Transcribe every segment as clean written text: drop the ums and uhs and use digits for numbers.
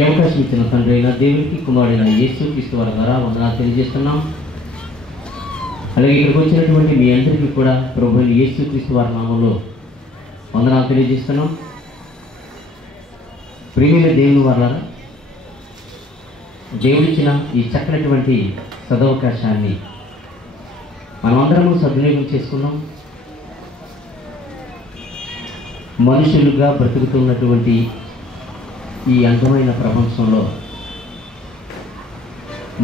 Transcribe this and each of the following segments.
ఈ అవకాశం ఇచ్చిన తండ్రి అయిన దేవునికి కుమారుడైన యేసుక్రీస్తు వారి ద్వారా వందనాలు తెలియజేస్తున్నాం. అలాగే ఇక్కడికి వచ్చినటువంటి మీ అందరికీ కూడా ప్రభువైన యేసుక్రీస్తు వారి నామంలో వందనాలు తెలియజేస్తున్నాం. ప్రియమైన దేవుని వారలారా, దేవుడిచ్చిన ఈ చక్కనటువంటి సదవకాశాన్ని మనమందరము సద్వినియోగం చేసుకున్నాం. మనుషులుగా బ్రతుకుతున్నటువంటి ఈ అందమైన ప్రపంచంలో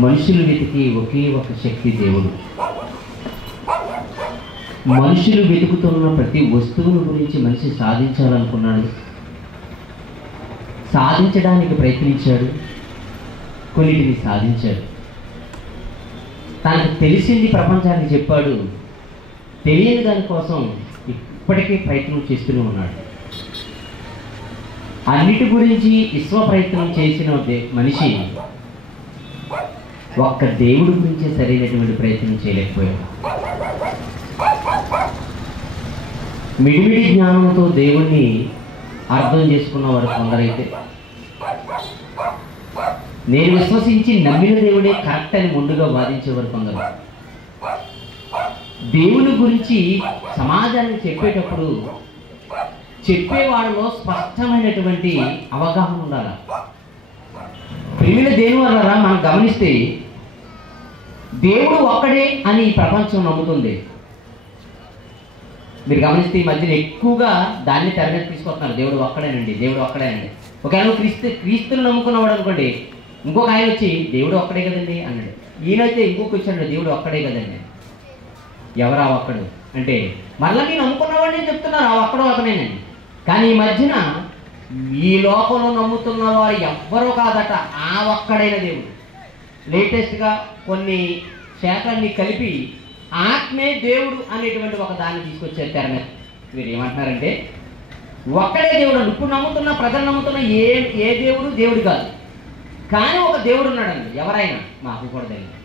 మనుషులు వెతికి ఒకే ఒక శక్తి దేవుడు. మనుషులు వెతుకుతున్న ప్రతి వస్తువుల గురించి మనిషి సాధించాలనుకున్నాడు, సాధించడానికి ప్రయత్నించాడు, కొన్నిటిని సాధించాడు. తనకు తెలిసింది ప్రపంచానికి చెప్పాడు, తెలియని దానికోసం ఇప్పటికే ప్రయత్నం చేస్తూనే ఉన్నాడు. అన్నిటి గురించి విశ్వ ప్రయత్నం చేసిన మనిషి ఒక్క దేవుడి గురించే సరైనటువంటి ప్రయత్నం చేయలేకపోయాడు. మిడిమిడి జ్ఞానంతో దేవుణ్ణి అర్థం చేసుకున్న వారు కొందరైతే, నేను విశ్వసించి నమ్మిన దేవుడే కరెక్ట్ అని ముందుగా వాదించేవారు కొందరు. దేవుని గురించి సమాజానికి చెప్పేటప్పుడు చెప్పేవాడిలో స్పష్టమైనటువంటి అవగాహన ఉండాలి. ప్రియమైన దేవుని వల్ల మనం గమనిస్తే దేవుడు ఒక్కడే అని ఈ ప్రపంచం నమ్ముతుంది. మీరు గమనిస్తే ఈ మధ్యన ఎక్కువగా దాన్ని తెర మీద తీసుకొస్తున్నారు. దేవుడు ఒక్కడేనండి, దేవుడు ఒక్కడేనండి. ఒకవేళ క్రీస్తుని నమ్ముకున్నవాడు అనుకోండి, ఇంకొక ఆయన వచ్చి దేవుడు ఒక్కడే కదండి అన్నాడు. ఈయనైతే ఇంకొక వచ్చాడు, దేవుడు ఒక్కడే కదండి. ఎవరా ఒక్కడు అంటే మళ్ళీ నేను నమ్ముకున్నవాడిని చెప్తున్నారు, ఆ ఒక్కడో అతనేనండి. కానీ ఈ మధ్యన ఈ లోకంలో నమ్ముతున్న వారు ఎవ్వరూ కాదట, ఆ ఒక్కడైన దేవుడు. లేటెస్ట్గా కొన్ని శాఖలన్నీ కలిపి ఆత్మే దేవుడు అనేటువంటి ఒక దాన్ని తీసుకొచ్చారు తెర మీద. మీరు ఏమంటున్నారంటే ఒక్కడే దేవుడు. ఇప్పుడు నమ్ముతున్న ప్రజలు నమ్ముతున్న ఏ దేవుడు దేవుడు కాదు, కానీ ఒక దేవుడు ఉన్నాడండి. ఎవరైనా మాకు కూడా తెలియదు.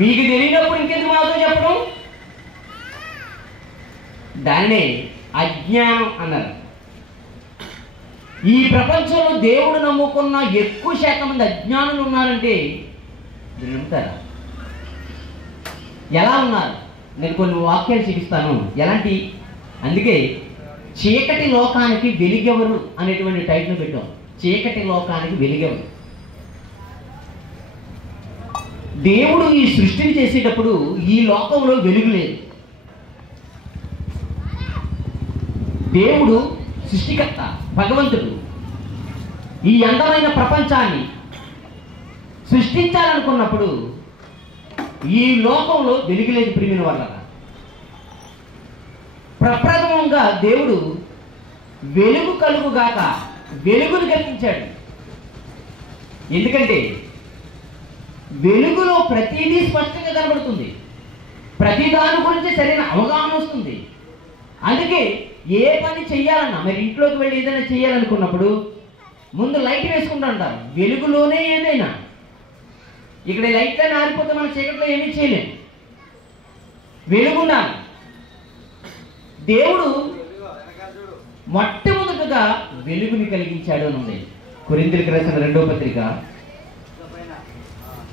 మీకు తెలియనప్పుడు ఇంకెందుకు మాతో చెప్పడం? దాన్నే అజ్ఞానం అన్నారు. ఈ ప్రపంచంలో దేవుడు నమ్ముకున్న ఎక్కువ శాతం మంది అజ్ఞానులు ఉన్నారంటే మీరు నమ్ముతారా? ఎలా ఉన్నారు? నేను కొన్ని వాక్యాలు చూపిస్తాను. ఎలాంటి, అందుకే చీకటి లోకానికి వెలుగెవరు అనేటువంటి టైటిల్ పెట్టాం. చీకటి లోకానికి వెలుగెవరు? దేవుడు ఈ సృష్టిని చేసేటప్పుడు ఈ లోకంలో వెలుగు లేదు. దేవుడు సృష్టికర్త, భగవంతుడు ఈ అందమైన ప్రపంచాన్ని సృష్టించాలనుకున్నప్పుడు ఈ లోకంలో వెలుగు లేదు. ప్రియమైన వాళ్ళ ప్రప్రథమంగా దేవుడు వెలుగు కలుగుగాక వెలుగును కలిగించాడు. ఎందుకంటే వెలుగులో ప్రతిదీ స్పష్టంగా కనబడుతుంది, ప్రతి దాని గురించి సరైన అవగాహన వస్తుంది. అందుకే ఏ పని చెయ్యాలన్నా, మరి ఇంట్లోకి వెళ్ళి ఏదైనా చేయాలనుకున్నప్పుడు ముందు లైట్ వేసుకుంటూ అంటారు. వెలుగులోనే ఏదైనా, ఇక్కడ లైట్లైనా ఆరిపోతే మన చీకట్లో ఏమీ చేయలేం, వెలుగున్నాను. దేవుడు మొట్టమొదటిగా వెలుగుని కలిగించాడు అని ఉంది. కొరింథీయులకు రాసిన 2వ పత్రిక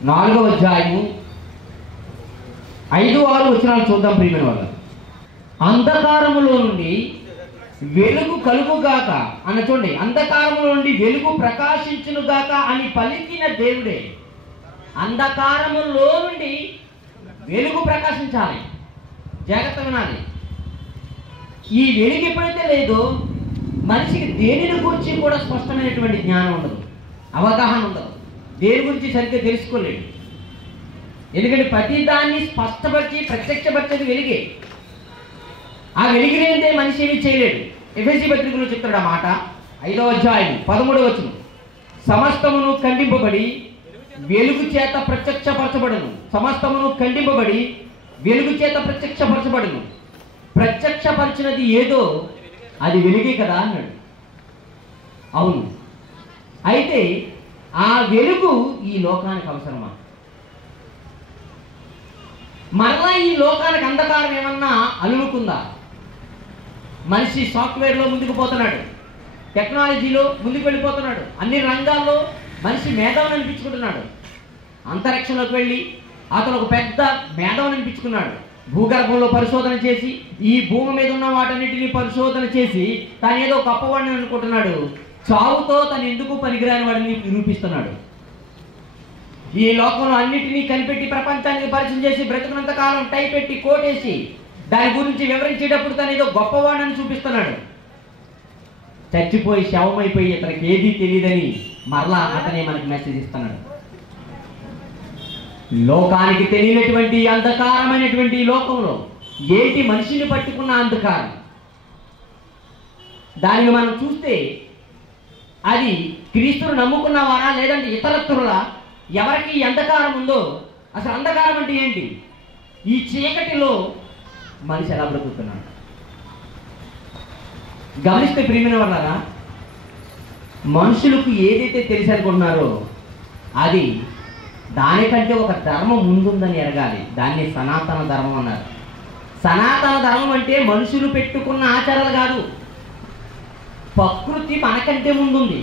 4వ అధ్యాయము 5-6 వచనాలు చూద్దాం. ప్రియమైన వాళ్ళ, అంధకారములో నుండి వెలుగు కలుగుగాక అన్న చూడండి. అంధకారములో నుండి వెలుగు ప్రకాశించునుగాక అని పలికిన దేవుడే. అంధకారములో నుండి వెలుగు ప్రకాశించాలి. జాగ్రత్త వినాలి. ఈ వెలుగు ఎప్పుడైతే లేదో మనిషికి దేనిని గురించి కూడా స్పష్టమైనటువంటి జ్ఞానం ఉండదు, అవగాహన ఉండదు, దేని గురించి సరిగ్గా తెలుసుకోలేడు. ఎందుకంటే ప్రతి దాన్ని స్పష్టపరిచి ప్రత్యక్షపరిచేది వెలిగే. ఆ వెలుగు లేనిదే మనిషి ఏమీ చేయలేడు. ఎఫెసీ పత్రికలో చెప్తాడు ఆ మాట. 5వ అధ్యాయం 13వ వచనం, సమస్తమును ఖండింపబడి వెలుగు చేత ప్రత్యక్షపరచబడును. సమస్తమును ఖండింపబడి వెలుగు చేత ప్రత్యక్షపరచబడును. ప్రత్యక్షపరిచినది ఏదో అది వెలుగే కదా అన్నాడు. అవును. అయితే ఆ వెలుగు ఈ లోకానికి అవసరమా? మరలా ఈ లోకానికి అంధకారం ఏమన్నా అలుముకుందా? మనిషి సాఫ్ట్వేర్లో ముందుకు పోతున్నాడు, టెక్నాలజీలో ముందుకు వెళ్ళిపోతున్నాడు. అన్ని రంగాల్లో మనిషి మేధావిని అనిపించుకుంటున్నాడు. అంతరిక్షంలోకి వెళ్ళి అతను ఒక పెద్ద మేధావిని అనిపించుకున్నాడు. భూగర్భంలో పరిశోధన చేసి ఈ భూమి మీద ఉన్న వాటన్నిటిని పరిశోధన చేసి తాను ఏదో గొప్పవాడిని అనుకుంటున్నాడు. చావుతో తను ఎందుకు పనికిరాని వాడిని నిరూపిస్తున్నాడు. ఈ లోకంలో అన్నిటినీ కనిపెట్టి ప్రపంచానికి పరిచయం చేసి బ్రతికినంత కాలం టై పెట్టి కోటేసి దాని గురించి వివరించేటప్పుడు తను ఏదో గొప్పవాడని చూపిస్తున్నాడు. చచ్చిపోయి శవమైపోయి అతనికి ఏదీ తెలియదని మరలా అతనే మనకి మెసేజ్ ఇస్తున్నాడు. లోకానికి తెలియనటువంటి అంధకారమైనటువంటి లోకంలో ఏంటి మనిషిని పట్టుకున్న అంధకారం? దానిని మనం చూస్తే అది క్రీస్తును నమ్ముకున్న వారా లేదంటే ఇతరత్రులా? ఎవరికి అంధకారం ఉందో, అసలు అంధకారం అంటే ఏంటి? ఈ చీకటిలో మనిషి ఎలా బ్రతుకుతున్నాడు గమనిస్తే ప్రియమైన వాళ్ళారా, మనుషులకు ఏదైతే తెలిసి అనుకుంటున్నారో అది దానికంటే ఒక ధర్మం ముందుందని ఎరగాలి. దాన్ని సనాతన ధర్మం అన్నారు. సనాతన ధర్మం అంటే మనుషులు పెట్టుకున్న ఆచారాలు కాదు. ప్రకృతి మనకంటే ముందుంది.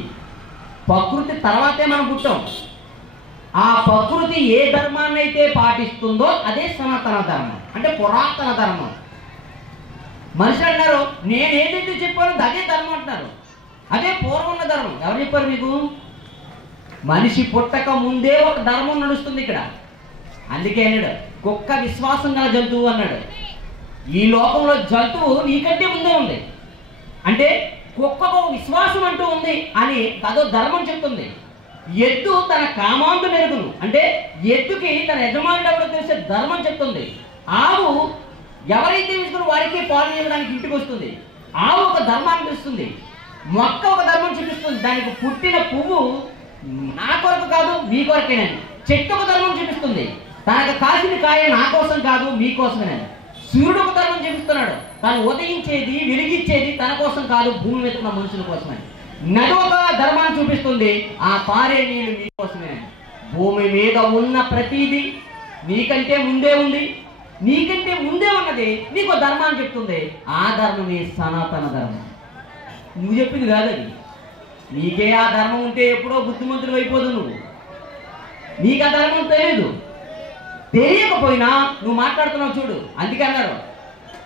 ప్రకృతి తర్వాతే మనం పుట్టాం. ఆ ప్రకృతి ఏ ధర్మాన్ని అయితే పాటిస్తుందో అదే సనాతన ధర్మం, అంటే పురాతన ధర్మం. మనుషులు అన్నారు నేను ఏదైతే చెప్పానో అదే ధర్మం అంటున్నారు. అదే పూర్వం ధర్మం. ఎవరు చెప్పారు మీకు? మనిషి పుట్టక ముందే ఒక ధర్మం నడుస్తుంది ఇక్కడ. అందుకే అన్నాడు కుక్క విశ్వాసం గల జంతువు అన్నాడు. ఈ లోకంలో జంతువు నీకంటే ముందే ఉంది. అంటే కుక్కకు విశ్వాసం అంటూ ఉంది అని అదో ధర్మం చెప్తుంది. ఎద్దు తన కామాంతు మెరుగును, అంటే ఎద్దుకి తన యజమానుడు ఎవరో తెలిసే ధర్మం చెప్తుంది. ఆవు ఎవరైతే తీసుకుని వారికి పాలు ఇవ్వడానికి ఇంటికి వస్తుంది. ఆవు ఒక ధర్మాన్ని చూస్తుంది. మొక్క ఒక ధర్మం చూపిస్తుంది. దానికి పుట్టిన పువ్వు నా కొరకు కాదు మీ కొరకేనని. చెట్టు ఒక ధర్మం చూపిస్తుంది. తనకు కాసిన కాయ నా కోసం కాదు మీకోసమేనని. సూర్యుడు ఒక ధర్మం చూపిస్తున్నాడు. తను ఉదయించేది వెలిగించేది తన కోసం కాదు భూమి మీద ఉన్న మనుషుల కోసమని. నది ఒక ధర్మాన్ని చూపిస్తుంది. ఆ పారే నీళ్ళు మీకోసమేనని. భూమి మీద ఉన్న ప్రతిదీ నీకంటే ముందే ఉంది. నీకంటే ముందే ఉన్నది నీకు ధర్మాన్ని చెప్తుంది. ఆ ధర్మమే సనాతన ధర్మం. నువ్వు చెప్పింది కాదది. నీకే ఆ ధర్మం ఉంటే ఎప్పుడో బుద్ధిమంతుడు అయిపోదు నువ్వు. నీకు ఆ ధర్మం తెలియదు. తెలియకపోయినా నువ్వు మాట్లాడుతున్నావు చూడు. అందుకే అన్నారు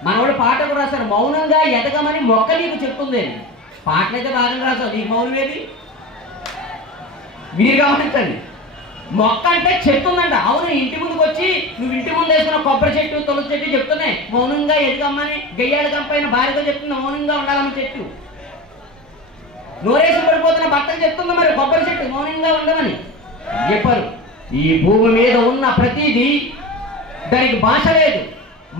మనవాడు పాట కూడా రాశారు, మౌనంగా ఎదగమని మొక్క నీకు చెప్తుంది అని. పాటలైతే బాగా రాశావు, నీకు మౌనం ఏది? మీరు గమనించండి. మొక్క అంటే చెప్తుందంట. అవును, ఇంటి ముందుకు వచ్చి నువ్వు ఇంటి ముందు వేసుకున్న కొబ్బరి చెట్టు తులసి చెట్టు చెప్తున్నాయి మౌనంగా ఎదగమ్మని. గయ్యాడు కంపైన భార్యతో చెప్తుంది మౌనంగా ఉండాలని చెట్టు. నోరేసి పడిపోతున్న భర్తకు చెప్తుంది మరి కొబ్బరి చెట్టు మౌనంగా ఉండమని చెప్పారు. ఈ భూమి మీద ఉన్న ప్రతిదీ దానికి భాష లేదు,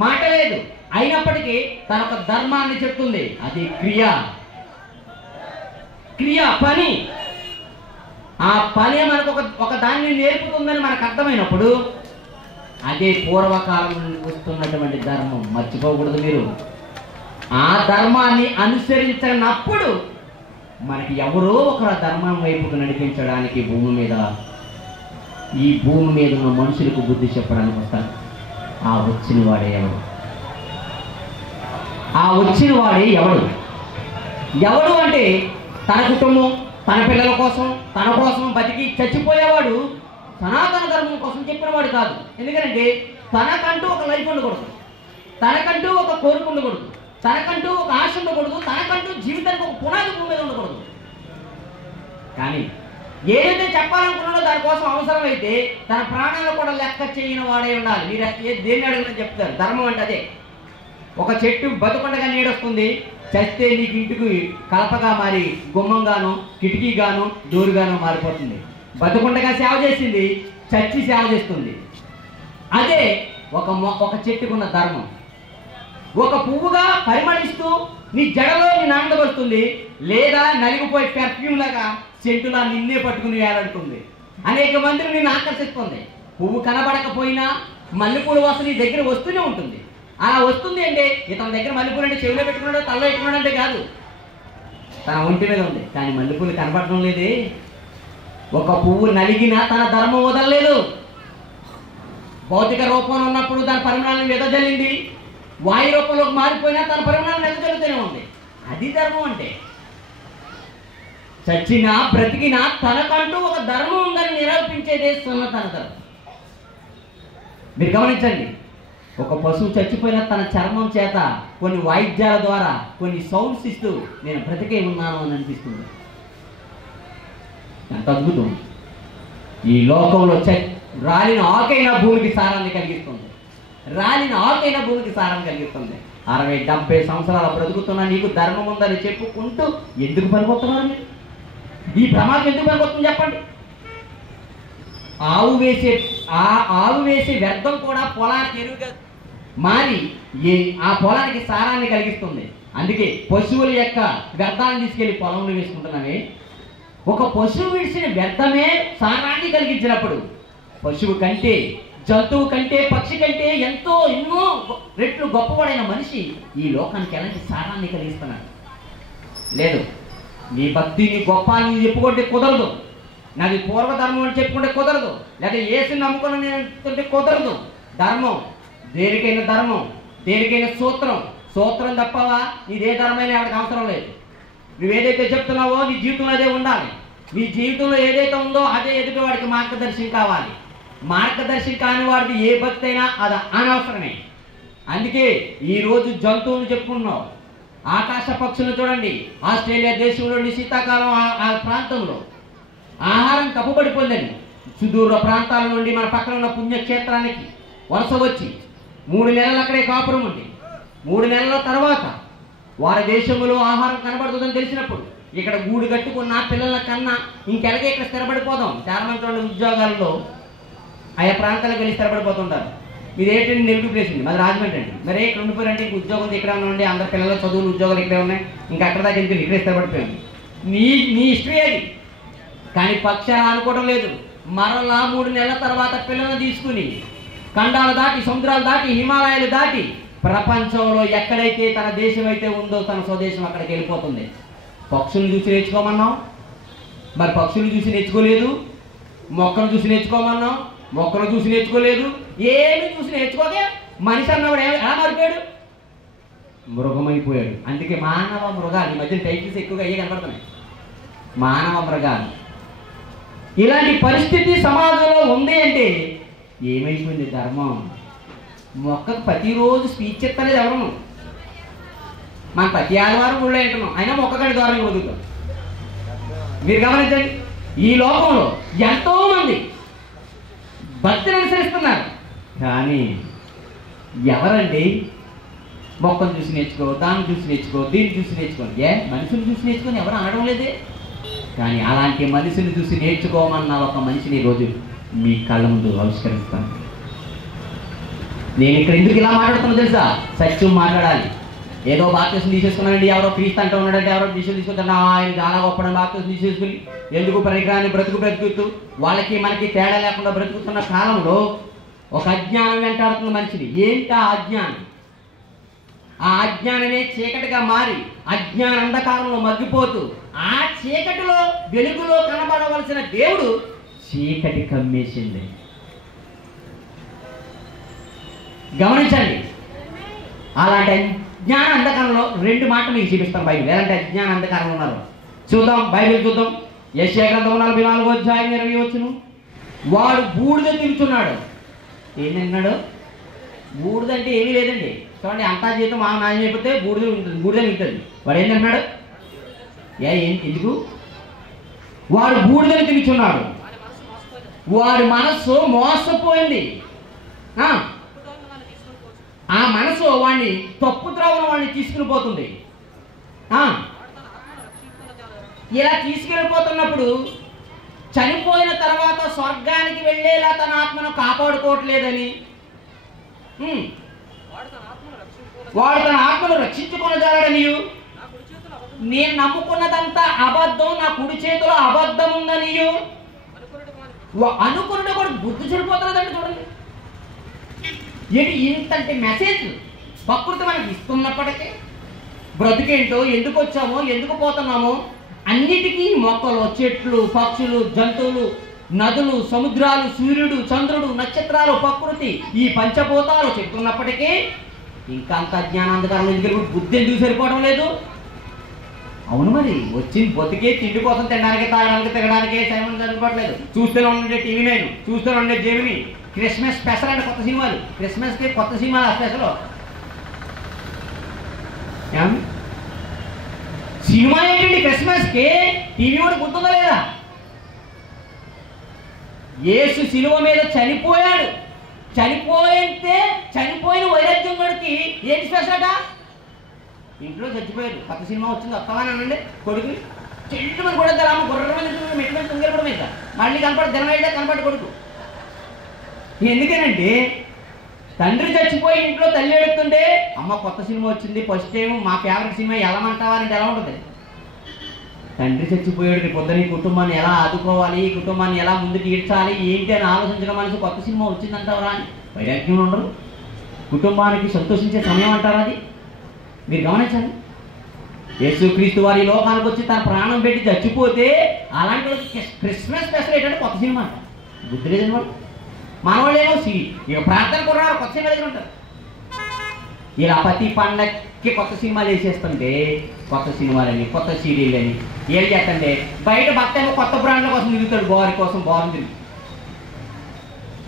మాట లేదు, అయినప్పటికీ తన ఒక ధర్మాన్ని చెప్తుంది. అది క్రియ పని. ఆ పని మనకు ఒక దాన్ని నేర్పుతుందని మనకు అర్థమైనప్పుడు అదే పూర్వకాలం నుండి వస్తున్నటువంటి ధర్మం. మర్చిపోకూడదు మీరు. ఆ ధర్మాన్ని అనుసరించినప్పుడు మనకి ఎవరో ఒక ధర్మం వైపుకు నడిపించడానికి ఈ భూమి మీద ఉన్న మనుషులకు బుద్ధి చెప్పడానికి వస్తాడు. ఆ వచ్చిన వాడే ఎవడు అంటే తన కుటుంబం, తన పిల్లల కోసం, తన కోసం బతికి చచ్చిపోయేవాడు సనాతన ధర్మం కోసం చెప్పినవాడు కాదు. ఎందుకంటే తనకంటూ ఒక లైఫ్ ఉండకూడదు, తనకంటూ ఒక కోరిక ఉండకూడదు, తనకంటూ ఒక ఆశ ఉండకూడదు, తనకంటూ జీవితానికి ఒక పునాది భూమి మీద ఉండకూడదు. కానీ ఏదైతే చెప్పాలనుకున్నాడో దానికోసం అవసరమైతే తన ప్రాణాలు కూడా లెక్క చేయని వాడే ఉండాలి. మీరు దేన్ని అడిగినా చెప్తారు. ధర్మం అంటే అదే. ఒక చెట్టు బతుకుండగా నీడొస్తుంది, చస్తే నీకు ఇంటికి కలపగా మారి గుమ్మంగాను కిటికీగాను డోరుగాను మారిపోతుంది. బతుకుండగా సేవ చేసింది, చచ్చి సేవ చేస్తుంది. అదే ఒక చెట్టుకున్న ధర్మం. ఒక పువ్వుగా పరిమళిస్తూ నీ జడలో నీ ఆనందపడుతుంది, లేదా నలిగిపోయి పెర్ఫ్యూమ్ లాగా చెట్టులా నిన్నే పట్టుకుని వేలాడుతుంది. అనేక మందిని నిన్ను ఆకర్షిస్తుంది. పువ్వు కనబడకపోయినా మల్లెపూల వాసన నీ దగ్గర వస్తూనే ఉంటుంది. అలా వస్తుంది అంటే ఇతని దగ్గర మల్లెపూలు అంటే చెవిలో పెట్టుకున్నాడో తలలో పెట్టుకున్నాడు అంటే కాదు, తన ఒంటి మీద ఉంది. కానీ మల్లెపూలు కనబడటం లేదే. ఒక పువ్వు నలిగినా తన ధర్మం వదలలేదు. భౌతిక రూపంలో ఉన్నప్పుడు దాని పరిమాణాలను వెదజల్లింది. వాయు రూపంలోకి మారిపోయినా తన పరిమాణాలను వెదజల్లుతూనే ఉంది. అది ధర్మం అంటే. చచ్చినా బ్రతికినా తనకంటూ ఒక ధర్మం ఉందని నిరూపించేదే సున్నతనతరం. మీరు గమనించండి, ఒక పశువు చచ్చిపోయిన తన చర్మం చేత కొన్ని వాయిద్యాల ద్వారా కొన్ని సౌండ్స్ ఇస్తూ నేను బ్రతికే ఉన్నాను అని అనిపిస్తుంది. ఎంత అద్భుతం! ఈ లోకంలో రాలిన ఆకైన భూమికి సారాన్ని కలిగిస్తుంది. రాలిన ఆకైన భూమికి సారాన్ని కలిగిస్తుంది. 60-70 సంవత్సరాలు బ్రతుకుతున్నా నీకు ధర్మం ఉందని చెప్పుకుంటూ ఎందుకు పనికొస్తున్నారు మీరు? ఈ ప్రమాదం ఎందుకు పనికొస్తుంది చెప్పండి? ఆవు వేసే వ్యర్థం కూడా పొలానికి ఎరువుగా మారి ఆ పొలానికి సారాన్ని కలిగిస్తుంది. అందుకే పశువుల యొక్క వ్యర్థాన్ని తీసుకెళ్లి పొలంలో వేసుకుంటున్నామే. ఒక పశువు విడిచిన వ్యర్థమే సారాన్ని కలిగించినప్పుడు పశువు కంటే, జంతువు కంటే, పక్షి కంటే ఎన్నో రెట్లు గొప్పవాడైన మనిషి ఈ లోకానికి ఎలాంటి సారాన్ని కలిగిస్తున్నాడు? లేదు. నీ భక్తిని గొప్ప అని చెప్పుకుంటే కుదరదు. నాది పూర్వధర్మం అని చెప్పుకుంటే కుదరదు. లేదా యేసుని నమ్ముకుని నేను కుదరదు. ధర్మం దేనికైనా ధర్మం, దేనికైనా సూత్రం తప్పవా నీదే ధర్మమైన ఎవరికి అవసరం లేదు. నువ్వేదైతే చెప్తున్నావో నీ జీవితంలో అదే ఉండాలి. నీ జీవితంలో ఏదైతే ఉందో అదే ఎదుటి వాడికి మార్గదర్శనం కావాలి. మార్గదర్శనం కాని వాడికి ఏ భక్తి అయినా అది అనవసరమే. అందుకే ఈరోజు జంతువులు చెప్పుకున్నావు. ఆకాశ పక్షులను చూడండి. ఆస్ట్రేలియా దేశంలోని శీతాకాలం ఆ ప్రాంతంలో ఆహారం కప్పుబడిపోయిందని సుదూర ప్రాంతాల నుండి మన పక్కన ఉన్న పుణ్యక్షేత్రానికి వలస వచ్చి 3 నెలలు అక్కడే కాపురం ఉంది. 3 నెలల తర్వాత వారి దేశంలో ఆహారం కనబడుతుందని తెలిసినప్పుడు ఇక్కడ గూడు కట్టుకున్న పిల్లల కన్నా ఇంకెలాగే ఇక్కడ స్థిరపడిపోదాం. చాలా మంది ఉద్యోగాల్లో ఆయా ప్రాంతాలకు వెళ్ళి స్థిరపడిపోతుంటారు. మీరు ఏంటంటే నెగిటివ్ ప్లేస్ ఉంది, మరి రాజమండ్రి అండి. మరి ఇక్కడ ఉండిపోయారంటే ఇంక ఉద్యోగం ఇక్కడ ఉండి అందరి పిల్లల చదువులు ఉద్యోగాలు ఇక్కడే ఉన్నాయి. ఇంకా అక్కడ దాకా ఎందుకు ఇక్కడే స్థిరపడిపోయాను. నీ హిస్టరీ అది. కానీ పక్షాలు అనుకోవడం లేదు. మరలా 3 నెలల తర్వాత పిల్లలను తీసుకుని ఖండాలు దాటి, సముద్రాలు దాటి, హిమాలయాలు దాటి ప్రపంచంలో ఎక్కడైతే తన దేశం అయితే ఉందో తన స్వదేశం అక్కడికి వెళ్ళిపోతుంది. పక్షులను చూసి నేర్చుకోమన్నాం, మరి పక్షులు చూసి నేర్చుకోలేదు. మొక్కలు చూసి నేర్చుకోమన్నాం, మొక్కలు చూసి నేర్చుకోలేదు. ఏమి చూసి నేర్చుకోకే మనిషి అన్నవాడు ఎలా మారిపోయాడు? మృగమైపోయాడు. అందుకే మానవ మృగాలు ఈ మధ్య టైటిల్స్ ఎక్కువగా అయ్యే కనపడుతున్నాయి. మానవ మృగాలు. ఇలాంటి పరిస్థితి సమాజంలో ఉంది అంటే ఏమైపోయింది ధర్మం? మొక్కకు ప్రతిరోజు స్పీచ్ చెప్తలేదు ఎవరు. మనం ప్రతి ఆదివారం ఊళ్ళో వింటున్నాం, అయినా మొక్కగడి ద్వారా బతుకుతాం. మీరు గమనించండి, ఈ లోకంలో ఎంతో మంది భక్తిని అనుసరిస్తున్నారు. కానీ ఎవరండి మొక్కను చూసి నేర్చుకో, దాన్ని చూసి నేర్చుకో, దీన్ని చూసి నేర్చుకో, మనుషుని చూసి నేర్చుకొని ఎవరు అనడం లేదే. కానీ అలాంటి మనిషిని చూసి నేర్చుకోమన్న ఒక మనిషిని ఈరోజు మీ కళ్ళ ముందు ఆవిష్కరిస్తాను. నేను ఇక్కడ ఎందుకు ఇలా మాట్లాడుతున్నా తెలుసా? సత్యం మాట్లాడాలి. ఏదో బాప్తిసం తీసేసుకున్నానండి, ఎవరో క్రీస్తు అంటూ ఉన్నాడంటే ఎవరో తీసుకుంటున్నా ఆయన చాలా గొప్ప బాప్తిసం తీసేసుకుని ఎందుకు పనికిరాని బ్రతుకుతూ వాళ్ళకి మనకి తేడా లేకుండా బ్రతుకుతున్న కాలంలో ఒక అజ్ఞానం వెంటాడుతున్న మనిషిని. ఏంటి ఆ అజ్ఞానం? ఆ అజ్ఞానమే చీకటిగా మారి అజ్ఞాన అంధకారంలో మగ్గిపోతూ ఆ చీకటిలో వెలుగులో కనబడవలసిన దేవుడు చీకటి కమ్మేసింది. గమనించండి. అలాంటి అజ్ఞాన అంధకారంలో 2 మాటలు మీకు చూపిస్తాం. బైబిల్ ఎలాంటి అజ్ఞాన అంధకారంలో ఉన్నారు చూద్దాం. బైబిల్ చూద్దాం. యెషయా గ్రంథం 44వ అధ్యాయం 20వ వచనం. వాడు బూడిద తింటున్నాడు. ఏం తిన్నాడు? బూడిద అంటే ఏమీ లేదండి. చూడండి, అంతా జీతం మా నాశనం అయిపోతే బూడిద ఉంటుంది, బూడిద ఉంటుంది. వాడు ఏం తింటున్నాడు? ఎందుకు? వాడు బూడిదని తింటున్నాడు. వాడి మనస్సు మోసపోయింది. ఆ మనసు వాడిని తప్పు త్రోవన వాడిని తీసుకుని పోతుంది. ఇలా తీసుకెళ్ళిపోతున్నప్పుడు చనిపోయిన తర్వాత స్వర్గానికి వెళ్ళేలా తన ఆత్మను కాపాడుకోవట్లేదని, వాడు తన ఆత్మను రక్షించుకొనగలడని, నేను నమ్ముకున్నదంతా అబద్ధం, నా కుడి చేతిలో అబద్ధం ఉందని అనుకున్నట్టు కూడా బుద్ధి చెడిపోతున్నదండి. చూడండి, ఏంటి ఇంతంటి మెసేజ్ ప్రకృతి మనకి ఇస్తున్నప్పటికీ బ్రతికేంటో, ఎందుకు వచ్చామో, ఎందుకు పోతున్నామో అన్నిటికీ మొక్కలు, చెట్లు, పక్షులు, జంతువులు, నదులు, సముద్రాలు, సూర్యుడు, చంద్రుడు, నక్షత్రాలు, ప్రకృతి, ఈ పంచభూతాలు చెప్తున్నప్పటికీ ఇంకా అంత అజ్ఞానాంధకారం ఎందుకు? బుద్ధి ఎందుకు సరిపోవడం లేదు? అవును, మరి వచ్చి బతికే తిండి కోసం తినడానికి, తాగడానికి, తినడానికి టైం సరిపోవట్లేదు. చూస్తూనే ఉండే టీవీ నైన్, చూస్తూనే ఉండే జెమిని. క్రిస్మస్ స్పెషల్ అంటే కొత్త సినిమాలు, క్రిస్మస్కి కొత్త సినిమా స్పెషల్. సినిమా ఏంటండి క్రిస్మస్కి? టీవీ కూడా గుర్తుందా లేదా? యేసు శిలువ మీద చనిపోయాడు. చనిపోయిన వైరాగ్యం గడికి ఏంటి స్పెషల్? ఇంట్లో చచ్చిపోయాడు. కొత్త సినిమా వచ్చింది, వస్తామని అనండి కొడుకు చెట్టు మీద కూడా అమ్మ గుర్ర మీద మెట్టు మీద తుంగరపడం మీద మళ్ళీ కనపడి దినమైతే కనపడి కొడుకు. ఎందుకనంటే తండ్రి చచ్చిపోయి ఇంట్లో తల్లి ఏడుతుంటే, అమ్మ కొత్త సినిమా వచ్చింది, ఫస్ట్ టైం మా ఫేవరెట్ సినిమా వెళ్ళమంటావా అంటే ఎలా ఉంటుంది? తండ్రి చచ్చిపోయాడు, పొద్దున ఈ కుటుంబాన్ని ఎలా ఆదుకోవాలి, ఈ కుటుంబాన్ని ఎలా ముందుకు ఈడ్చాలి ఏంటి అని ఆలోచించడం మనసు. కొత్త సినిమా వచ్చిందంటారా అని వైరాగ్యం ఉండదు. కుటుంబానికి సంతోషించే సమయం అంటారా అది? మీరు గమనించండి. యేసుక్రీస్తు వారి లోకానికి వచ్చి తన ప్రాణం పెట్టి చచ్చిపోతే అలాంటి క్రిస్మస్ స్పెషల్ ఏంటంటే కొత్త సినిమా అంట. గుర్తు లేదండి వాడు. మనవాళ్ళు ఏమో ఇక ప్రార్థన కూడా కొత్త సినిమా దగ్గర ఉంటారు. ఇలా ప్రతి పండగకి కొత్త సినిమాలు వేసేస్తుంటే, కొత్త సినిమాలని, కొత్త సీరియళ్ళని ఏం చేస్తంటే బయట భర్త ఏమో కొత్త బ్రాండ్ల కోసం తిరుగుతాడు, బారి కోసం బాగుంది.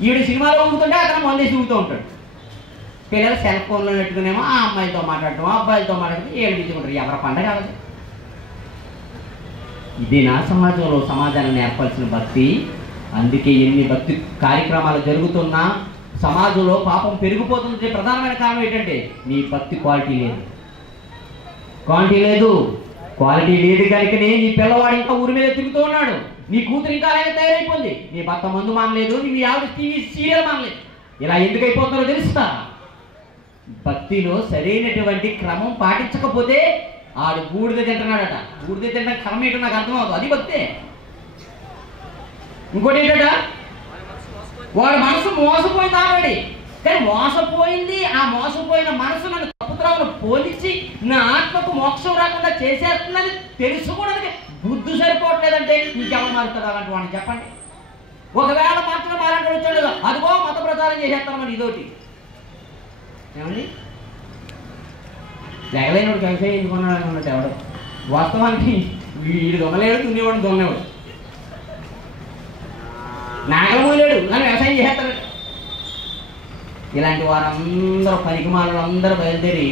ఈవిడ సినిమాలో ఊగుతుంటే అతను మందేసి ఊగుతూ ఉంటాడు. పిల్లలు సెల్ ఫోన్లో పెట్టుకునేమో ఆ అమ్మాయిలతో మాట్లాడటం, ఆ అబ్బాయిలతో మాట్లాడటం, ఏడిపించుకుంటారు. ఎవరి పండగ కాదు ఇది. నా సమాజాన్ని నేర్పాల్సిన భక్తి. అందుకే ఎన్ని భక్తి కార్యక్రమాలు జరుగుతున్నా సమాజంలో పాపం పెరిగిపోతుంది. ప్రధానమైన కారణం ఏంటంటే నీ భక్తి క్వాలిటీ లేదు కనుకనే నీ పిల్లవాడు ఇంకా ఊరి మీద తిరుగుతూ ఉన్నాడు. నీ కూతురు ఇంకా అలాగే తయారైపోయింది. నీ భర్త మందు మానలేదు, నీ ఆవిడ టీవీ సీరియల్ మానలేదు. ఇలా ఎందుకు అయిపోతున్నారో తెలుస్తా? భక్తిలో సరైనటువంటి క్రమం పాటించకపోతే ఆడు బూడిద తింటున్నాడట. బూడిద తింటే క్రమం ఏంటో నాకు అర్థమవుతుంది. అది భక్తే. ఇంకోటి ఏంటట, వాడి మనసు మోసపోయింది ఆల్రెడీ. కానీ మోసపోయింది, ఆ మోసపోయిన మనసు నన్ను తప్పుత్రావును పోలిచి నా ఆత్మకు మోక్షం రాకుండా చేసేస్తుందని తెలుసు కూడా బుద్ధి సరిపోవట్లేదంటే ఇంకెవరు మారుతారు అలాంటి వాడిని చెప్పండి. ఒకవేళ మాత్రం అలాంటి వచ్చాడు, అదిగో మత ప్రచారం చేసేస్తామని ఇదోటి. ఏమండి, లెగలేనివాడు వ్యవసాయం ఎందుకున్నాడు అన్నట్టు ఎవడు. వాస్తవానికి వీడు దొంగలేడు, దున్నేవాడు దొంగలేవాడు. నాగమూలేడు కానీ వ్యవసాయం చేసేస్తాడు. ఇలాంటి వారందరూ పనికిమాలు అందరూ బయలుదేరి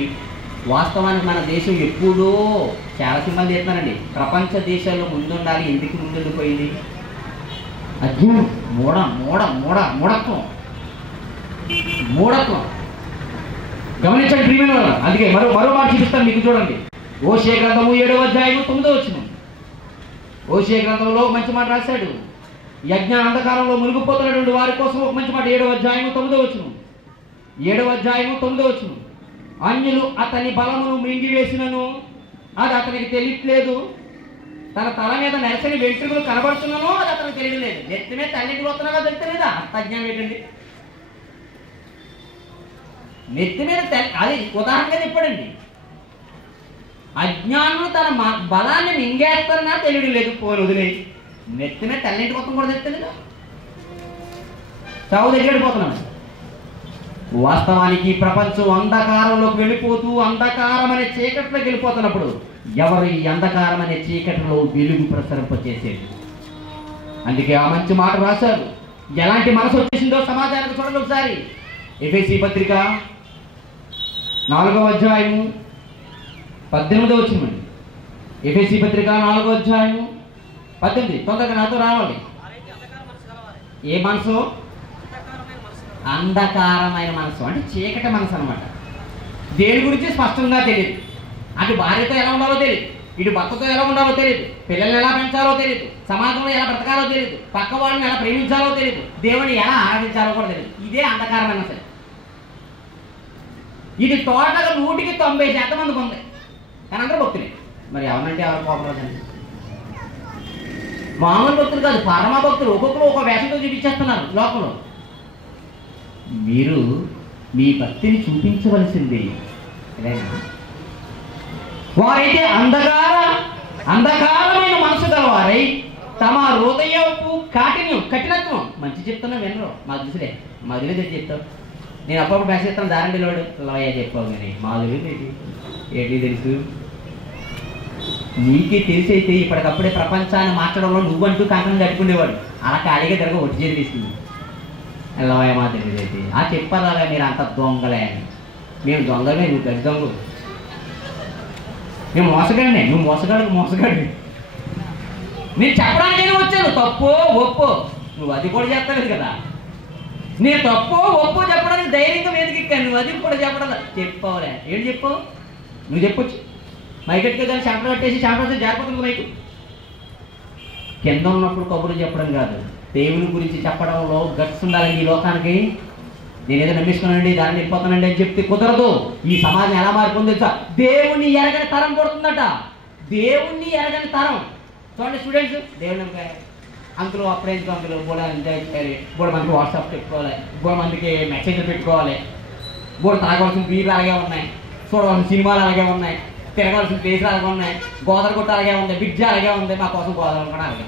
వాస్తవానికి మన దేశం ఎప్పుడో చాలా సినిమాలు చేస్తున్నారండి. ప్రపంచ దేశాల్లో ముందుండాలి. ఎందుకు ముందుండిపోయింది? అజ్ఞానం, మూఢత్వం. గమనించండి ప్రియమైన వాళ్ళు. అందుకే మరో మాట చూపిస్తాను మీకు, చూడండి. ఓషియా గ్రంథము 7వ అధ్యాయము 9వ వచనం. ఓషియా గ్రంథంలో మంచి మాట రాశాడు. యజ్ఞ అంధకారంలో మునిగిపోతున్నటువంటి వారి కోసం ఒక మంచి మాట. 7వ అధ్యాయము 9వ వచనం. 7వ అధ్యాయము 9వ వచనం. అన్యులు అతని బలమును మింగివేసినను అది అతనికి తెలియట్లేదు. తన తల మీద నెరసని వెంట్రుకలు కనబడుతున్నానో అది అతనికి తెలియలేదు. నెత్తి మీద తల్లికి వస్తున్నాగా తెలుస్తలేదా? అంత అజ్ఞానం ఏంటండి? నెత్తి మీద అది ఉదాహరణగా చెప్పాడండి. అజ్ఞానులు తన బలాన్ని మింగేస్తారన్నా తెలియడం లేదు. పోని వదిలేదు. నెత్తి మీద తల్లింటి మొత్తం కూడా తెలుస్తలేదు. చావు దగ్గరిపోతున్నాం. వాస్తవానికి ప్రపంచం అంధకారంలోకి వెళ్ళిపోతూ అంధకారం అనే చీకట్లోకి వెళ్ళిపోతున్నప్పుడు ఎవరు ఈ అంధకారం అనే చీకటిలో వెలుగు ప్రసరింపచేసేది? అందుకే ఆ మంచి మాట రాశారు. ఎలాంటి మనసు వచ్చేసిందో సమాజానికి చూడండి ఒకసారి. ఎఫెసీ పత్రిక 4వ అధ్యాయము 18వ వచనం. ఎఫెసీ పత్రిక 4వ అధ్యాయము 18. తొందరగా నాతో రావాలి. ఏ మనసు? అంధకారమైన మనసు, అంటే చీకటి మనసు అనమాట. దేని గురించి స్పష్టంగా తెలియదు. అటు భార్యతో ఎలా ఉండాలో తెలియదు, ఇటు భర్తతో ఎలా ఉండాలో తెలియదు, పిల్లల్ని ఎలా పెంచాలో తెలియదు, సమాజంలో ఎలా బ్రతకాలో తెలియదు, పక్క వాళ్ళని ఎలా ప్రేమించాలో తెలియదు, దేవుని ఎలా ఆరాధించాలో కూడా తెలియదు. ఇదే అంధకారమైన మనసు. ఇది టోటల్గా 190% మందికి ఉంది. కానీ అందరూ భక్తులే. మరి ఎవరంటే ఎవరు కోపరాజండి? మామూలు భక్తులు కాదు, పరమ భక్తులు. ఒక్కొక్కరు ఒక వేషంతో చూపించేస్తున్నారు లోకంలో. మీరు మీ భక్తిని చూపించవలసింది. వారైతే అంధకారమైన మనసు గలవారై తమ హృదయపు కఠినత్వం. మంచి చెప్తున్నా వినరు. మాకు తెలుసులే, మాకు తెలియదు చెప్తావు. నేను అప్పుడప్పుడు మెసేజ్ ఇస్తాను, దారండి లోడు లోయ చెప్పావు. కానీ మాకు తెలియదు ఏంటి తెలుసు. నీకే తెలిసి అయితే ఇప్పటికప్పుడే ప్రపంచాన్ని మార్చడంలో నువ్వంటూ కంకణం కట్టుకునేవాడు. అలా ఖాళీగా తిరగ ఒట్టి చేతి తీసుకుంది. ఎల్లవయ మా తెలియదైతే చెప్పారా మీరు అంత దొంగలే అని. మేము దొంగలే, నువ్వు గది దొంగలు. మేము మోసగాడినే, నువ్వు మోసగాడు. నేను చెప్పడానికి వచ్చాను తప్పో ఒప్పో, నువ్వు అది కూడా చెప్పలేదు కదా. నేను తప్పో ఒప్పో చెప్పడానికి ధైర్యంగా వెతికిక్కాను, నువ్వు అది కూడా చెప్పడం చెప్పవలే. ఏంటి చెప్పు, నువ్వు చెప్పొచ్చు. మైకెట్గా దాన్ని చెంపలు కట్టేసి చెంపలు జారిపోతుంది మైకు. కింద ఉన్నప్పుడు కబుర్లు చెప్పడం కాదు, దేవుని గురించి చెప్పడంలో గట్స్ ఉండాలి. ఈ లోకానికి నేను ఏదో నమ్మిస్తున్నానండి, దాన్ని వెళ్ళిపోతానండి అని చెప్తే కుదరదు. ఈ సమాజం ఎలా మారిపోతుందో తెలుసా? దేవుణ్ణి ఎరగని తరం పడుతుందట. దేవుణ్ణి ఎరగని తరం. చూడండి స్టూడెంట్స్, దేవుని అంకులు అప్పుడేందుకు అంకులు బోడ ఎంజాయ్ చేయాలి, బోడ మందికి వాట్సాప్ పెట్టుకోవాలి, బోడ మందికి మెసేజ్లు పెట్టుకోవాలి, బోడ తాగవలసిన బీర్లు అలాగే ఉన్నాయి, చూడవలసిన సినిమాలు అలాగే ఉన్నాయి, తిరగవలసిన ప్లేసులు అలాగే ఉన్నాయి, గోదావరి గుట్ట అలాగే ఉంది, బిడ్జ అలాగే ఉంది, మా కోసం గోదావరి కూడా అలాగే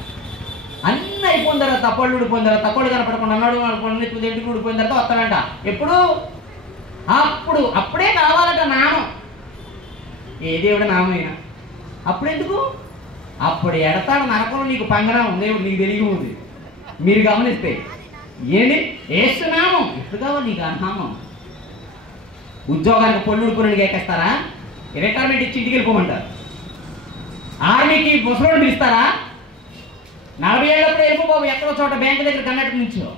అన్నీ అయిపోయిన తర్వాత తప్పళ్ళు ఊడిపోయిన తర్వాత తప్పళ్ళు కనపడకుండా అన్నాడు అనుకోండి, దేవుడికి ఊడిపోయిన తర్వాత వస్తాడంట. ఎప్పుడు? అప్పుడే కావాలట నామం. ఏ దేవుడు నామైనా అప్పుడెందుకు? అప్పుడు ఎడతాడు నరకంలో నీకు పంగనం దేవుడు, నీకు తెలియ ఉంది. మీరు గమనిస్తే ఏంటి ఏసునామం ఎప్పుడు కావాలి నీకు ఆ నామం. ఉద్యోగానికి పొల్లు ఊడిపోయినకి ఎక్కేస్తారా? రిటైర్మెంట్ ఇచ్చి ఇంటికి వెళ్ళిపోమంటారు. ఆర్మీకి ముసలోడు పిలుస్తారా? 40 ఏళ్ళప్పుడు వెళ్ళిపోబాబు ఎక్కడో చోట బ్యాంకు దగ్గర కన్నట్టు నుంచో.